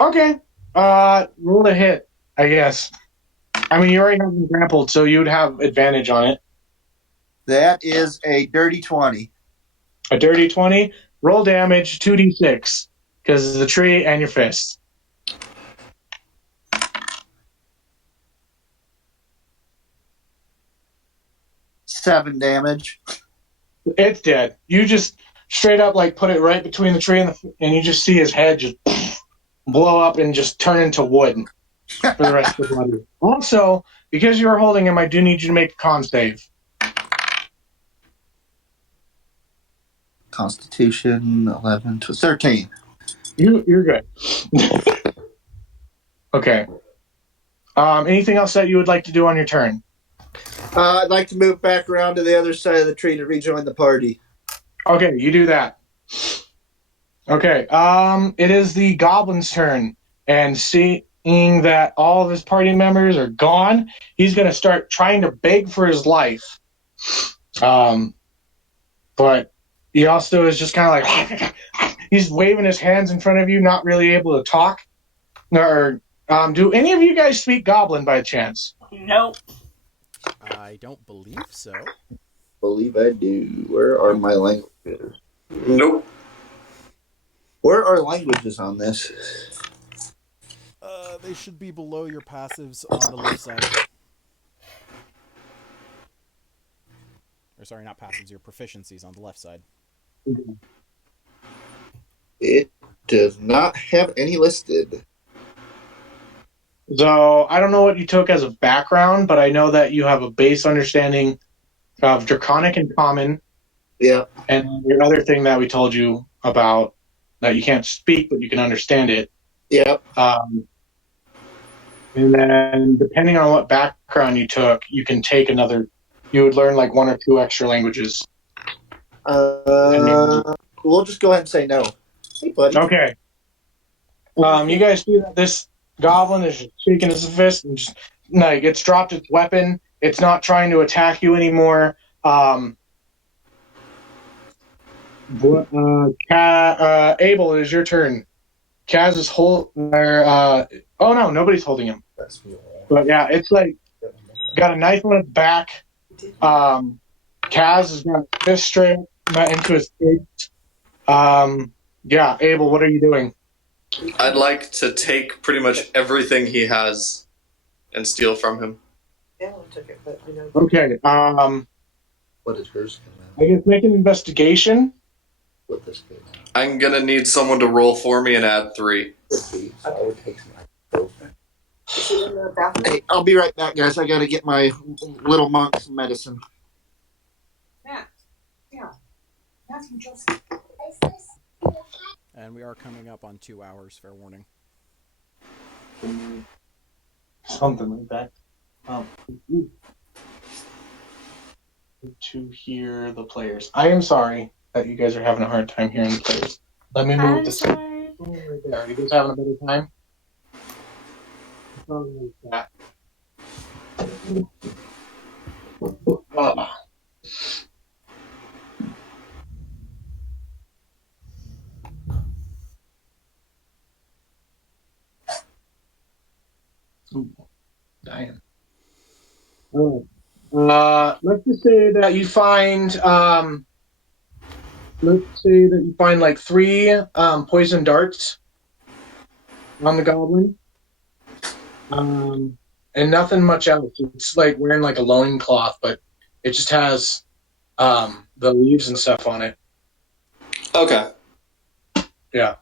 Okay. Roll a hit, I guess. I mean, you already have him grappled, so you would have advantage on it. That is a dirty 20. A dirty 20. Roll damage 2d6 because of the tree and your fist. 7 damage. It's dead. You just straight up like put it right between the tree and you just see his head just blow up and just turn into wood for the rest of the body. Also, because you are holding him, I do need you to make a con save. Constitution 11 to 13. You're good. Okay. Anything else that you would like to do on your turn? I'd like to move back around to the other side of the tree to rejoin the party. Okay, you do that. Okay. It is the goblin's turn, and seeing that all of his party members are gone, he's going to start trying to beg for his life. But he also is just kind of like he's waving his hands in front of you, not really able to talk. Or do any of you guys speak Goblin by chance? Nope. I don't believe so. Believe I do. Where are my languages? Nope. Where are languages on this? They should be below your passives on the left side. Or sorry, not passives, your proficiencies on the left side. It does not have any listed. So I don't know what you took as a background, but I know that you have a base understanding of Draconic and Common, Yeah. and your other thing that we told you about that you can't speak, but you can understand it. Yep. And then, depending on what background you took, you can take another. You would learn like 1 or 2 extra languages. We'll just go ahead and say no. Hey, buddy. Okay. You guys see that this goblin is just shaking his fist and just like it's dropped its weapon. It's not trying to attack you anymore. Abel, it is your turn. Kaz is oh no, nobody's holding him. But yeah, it's like got a knife on his back. Kaz has got a fist straight into his face. Yeah, Abel, what are you doing? I'd like to take pretty much everything he has and steal from him. Yeah, I took it, but you know. Okay. What is hers? I guess make an investigation. What this game? I'm gonna need someone to roll for me and add 3. I would take some. Hey, I'll be right back, guys. I gotta get my little monk some medicine. And we are coming up on 2 hours, fair warning. Something like that. To hear the players. I am sorry that you guys are having a hard time hearing the players. Let me move I'm this sorry. right there. Are you guys having a better time? Something like that. Ooh, dying. Let's just say that you find like 3 poison darts on the goblin. And nothing much else. It's like wearing like a loincloth, but it just has the leaves and stuff on it. Okay. Yeah.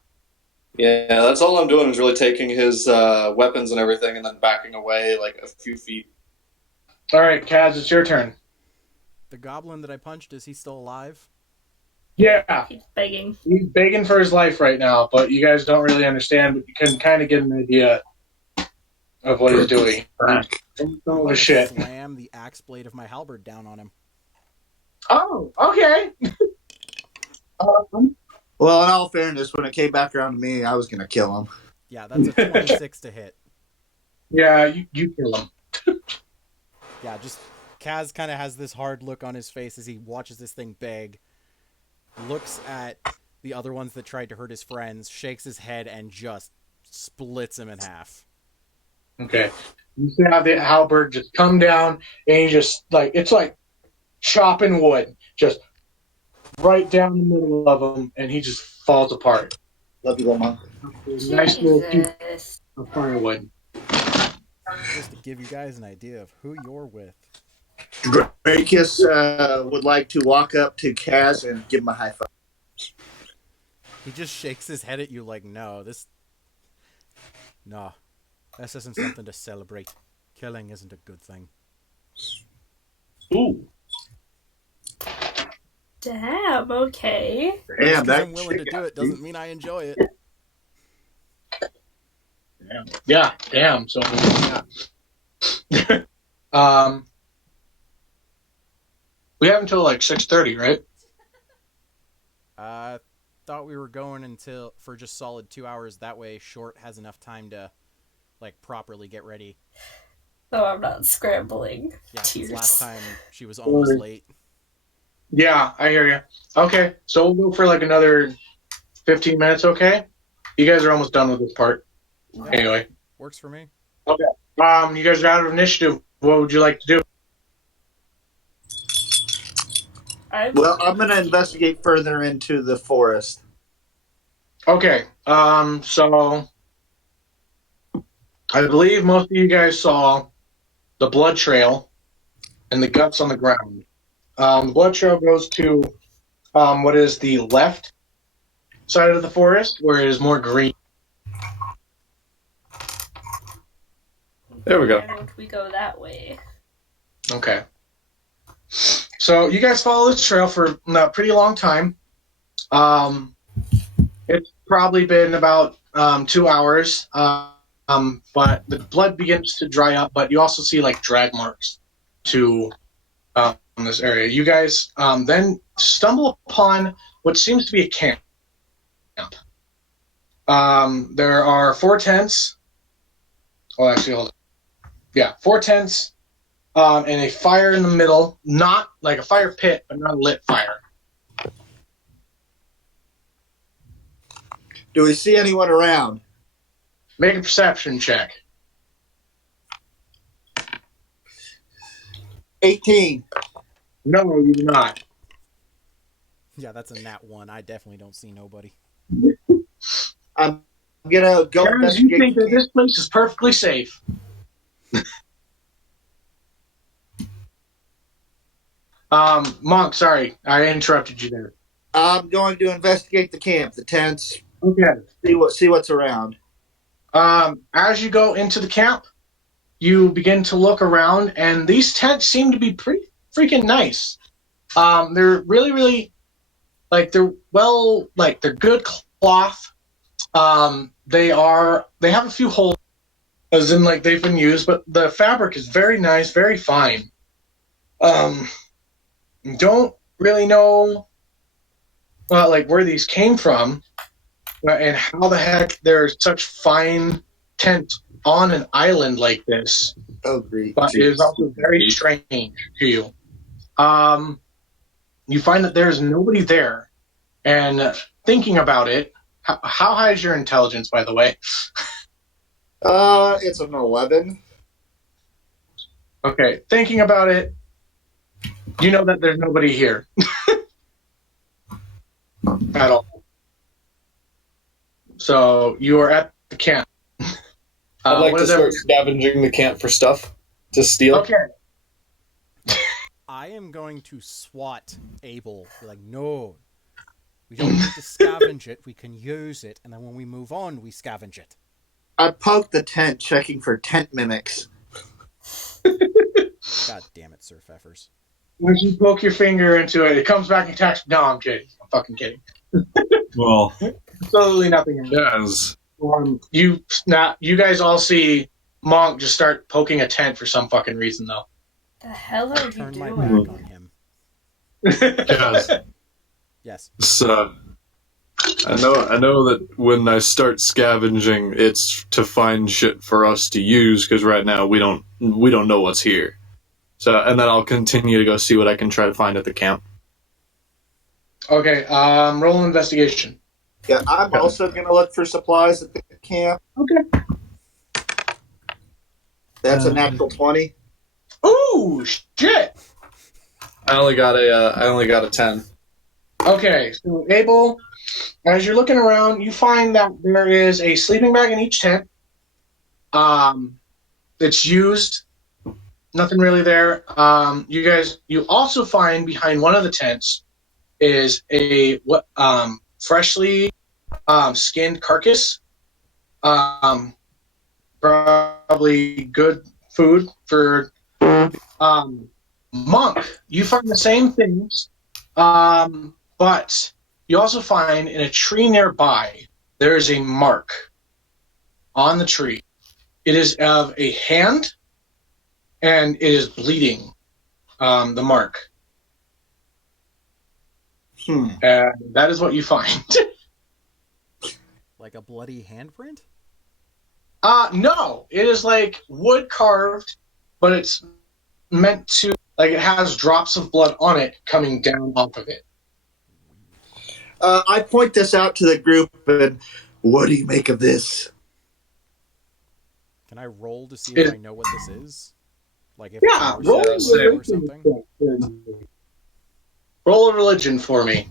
Yeah, that's all I'm doing is really taking his weapons and everything and then backing away like a few feet. All right, Kaz, it's your turn. The goblin that I punched, is he still alive? Yeah, He's begging. he's begging for his life right now, but you guys don't really understand. But you can kind of get an idea of what he's doing. I'm Oh going to shit! slam the axe blade of my halberd down on him. Oh, okay. Well, in all fairness, when it came back around to me, I was going to kill him. Yeah, that's a 26 to hit. Yeah, you kill him. Yeah, just Kaz kind of has this hard look on his face as he watches this thing beg, looks at the other ones that tried to hurt his friends, shakes his head, and just splits him in half. Okay. You see how the halberd just come down, and he just it's like chopping wood, just right down the middle of him, and he just falls apart. Love you, little monk. Nice little piece Jesus. of firewood. Just to give you guys an idea of who you're with. Drakus would like to walk up to Kaz and give him a high five. He just shakes his head at you like, no, this isn't something to celebrate. Killing isn't a good thing. Ooh. Damn, okay. Just Damn, 'cause that I'm willing to do it doesn't mean I enjoy it. Damn. Yeah, damn. So, yeah. We have until like 6:30, right? Thought we were going for just solid 2 hours. That way, Short has enough time to, properly get ready. So I'm not scrambling. Yeah, Tears. last time she was almost late. Yeah, I hear you. Okay, so we'll go for like another 15 minutes, okay? You guys are almost done with this part. Yeah, Anyway. works for me. Okay. You guys are out of initiative. What would you like to do? Well, I'm going to investigate further into the forest. Okay. So I believe most of you guys saw the blood trail and the guts on the ground. The blood trail goes to what is the left side of the forest, where it is more green. There we go. Why don't we go that way? Okay. So you guys follow this trail for a pretty long time. It's probably been about 2 hours, but the blood begins to dry up, but you also see like drag marks to this area. You guys then stumble upon what seems to be a camp. There are 4 tents. Oh, actually, hold on. Yeah, 4 tents and a fire in the middle. Not like a fire pit, but not a lit fire. Do we see anyone around? Make a perception check. 18. No, you do not. Yeah, that's a nat 1. I definitely don't see nobody. I'm going to go Guys, investigate. you think that this place is perfectly safe. Monk, sorry, I interrupted you there. I'm going to investigate the camp, the tents, Okay. see what's around. As you go into the camp, you begin to look around, and these tents seem to be pretty freaking nice. They're really, really, they're good cloth. They have a few holes, as in like they've been used, but the fabric is very nice, very fine. Don't really know, where these came from, and how the heck there's such fine tents on an island like this. Oh, great. But it is also very strange to you. You find that there's nobody there, and thinking about it, how high is your intelligence, by the way? It's an 11. Okay, thinking about it, you know that there's nobody here at all. So you are at the camp. I'd like to start scavenging the camp for stuff to steal. Okay. I am going to swat Abel. Be like, no, we don't need to scavenge it. We can use it, and then when we move on, we scavenge it. I poked the tent, checking for tent mimics. God damn it, Sir Pfeffers. Once you poke your finger into it, it comes back and attacks. No, I'm kidding. I'm fucking kidding. Well, Absolutely nothing. yes. You guys all see Monk just start poking a tent for some fucking reason, though. The hell are you Turn my doing? back on him. Kaz, Yes. so I know that when I start scavenging, it's to find shit for us to use because right now we don't know what's here. So, and then I'll continue to go see what I can try to find at the camp. Okay, roll an investigation. Yeah, I'm also going to look for supplies at the camp. Okay. That's a natural 20. Ooh, shit! I only got a 10. Okay, so Abel, as you're looking around, you find that there is a sleeping bag in each tent. That's used. Nothing really there. You also find behind one of the tents is a freshly skinned carcass. Probably good food for Monk. You find the same things, but you also find in a tree nearby there is a mark on the tree. It is of a hand, and it is bleeding. The mark. And that is what you find. Like a bloody handprint? No, it is like wood carved, but it's meant to, like, it has drops of blood on it coming down off of it. I point this out to the group, and what do you make of this? Can I roll to see if I know what this is? Like if Yeah, it's roll a a symbol or something? Roll a religion for me.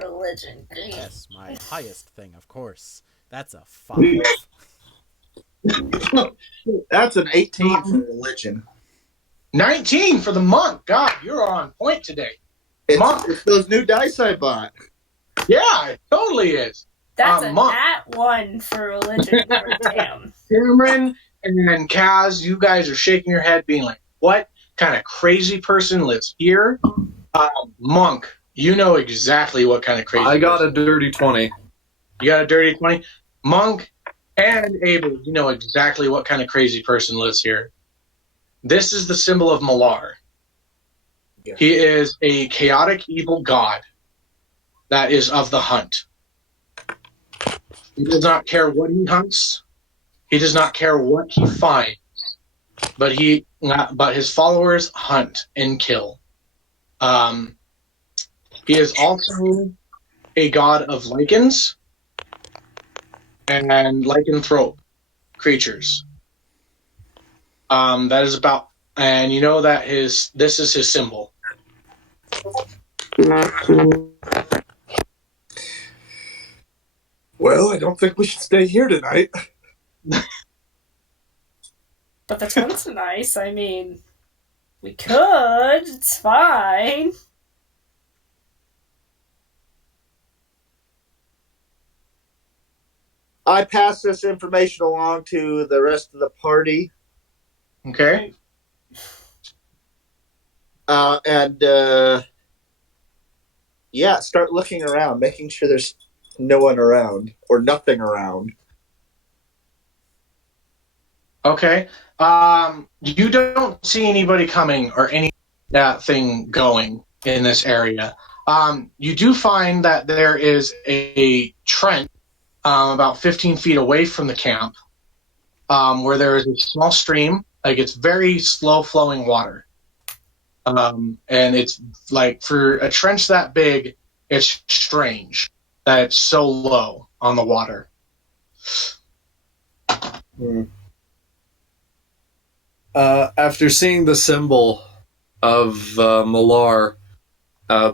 Religion. Yes, my highest thing, of course. That's a 5. That's an 18 for religion. 19 for the monk. God, you're on point today. It's those new dice I bought. Yeah, it totally is. That's a Monk. nat 1 for religion. Damn. Cameron and Kaz, you guys are shaking your head, being like, what kind of crazy person lives here? Monk, you know exactly what kind of crazy I got a person. dirty 20. You got a dirty 20? Monk and Abel, you know exactly what kind of crazy person lives here. This is the symbol of Malar. Yeah. He is a chaotic, evil god that is of the hunt. He does not care what he hunts. He does not care what he finds. But his followers hunt and kill. He is also a god of lichens and lycanthrope creatures. That is about, and you know that this is his symbol. Well, I don't think we should stay here tonight. But the tent's nice. I mean, we could. It's fine. I pass this information along to the rest of the party. Okay. Start looking around, making sure there's no one around or nothing around. Okay. You don't see anybody coming or any thing going in this area. You do find that there is a trench about 15 feet away from the camp where there is a small stream. Like, it's very slow flowing water. And it's like, for a trench that big, it's strange that it's so low on the water. After seeing the symbol of Malar,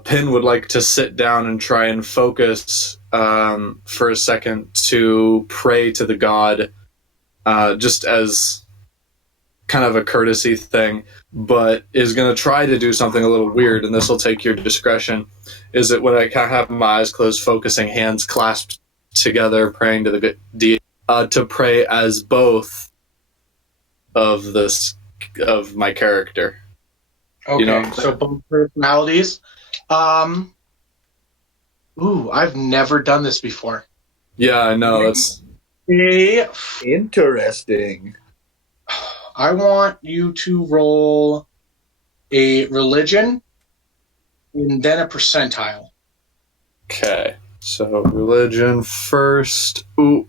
Pin would like to sit down and try and focus for a second to pray to the god, just as kind of a courtesy thing, but is going to try to do something a little weird, and this will take your discretion. Is it when I kind of have my eyes closed, focusing, hands clasped together, praying to the deity, to pray as both of my character. Okay, You know, so both personalities. Um, I've never done this before. yeah, I know. That's Okay, Interesting. I want you to roll a religion and then a percentile. okay. So religion first. Ooh.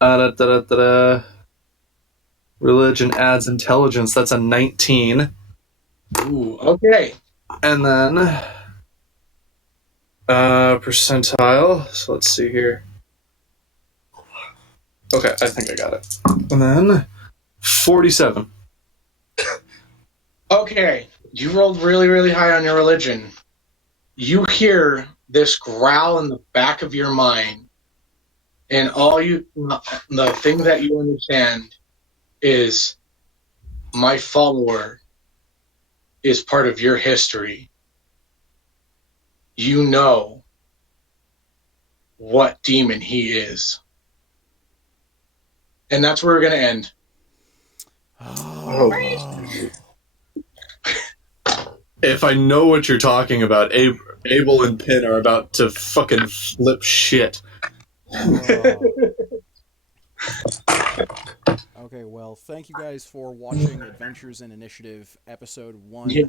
Da, da, da, da, da. Religion adds intelligence. That's a 19. Okay. And then percentile. So let's see here. Okay, I think I got it. And then 47. Okay. You rolled really, really high on your religion. You hear this growl in the back of your mind, and the thing that you understand is my follower is part of your history. You know what demon he is. And that's where we're going to end. Oh, If I know what you're talking about, Abel and Pin are about to fucking flip shit. Oh. Okay, well, thank you guys for watching Adventures in Initiative Episode 1. Yeah.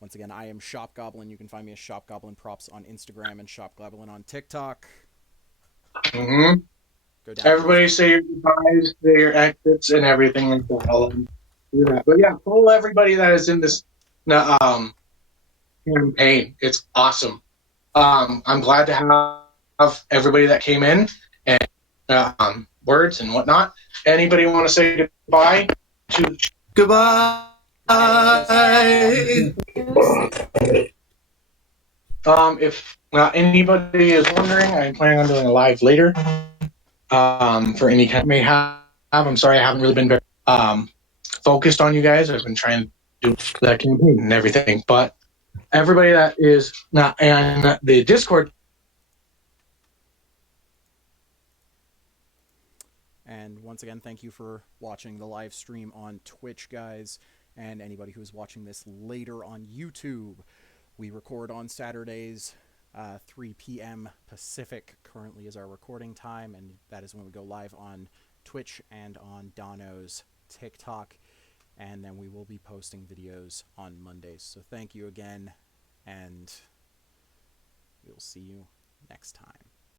Once again, I am Shop Goblin. You can find me as Shop Goblin Props on Instagram and Shop Goblin on TikTok. Mm-hmm. Go down. Everybody say your goodbyes, say your exits, and everything like that. I'll do that. But yeah, follow everybody that is in this campaign. It's awesome. I'm glad to have everybody that came in and words and whatnot. Anybody want to say goodbye to? Goodbye. If anybody is wondering, I'm planning on doing a live later. For any kind may have. I'm sorry, I haven't really been very focused on you guys. I've been trying to do that campaign and everything, but everybody that is not and the Discord. And once again, thank you for watching the live stream on Twitch, guys, and anybody who is watching this later on YouTube. We record on Saturdays, 3 p.m. Pacific currently is our recording time, and that is when we go live on Twitch and on Dono's TikTok, and then we will be posting videos on Mondays. So thank you again, and we'll see you next time.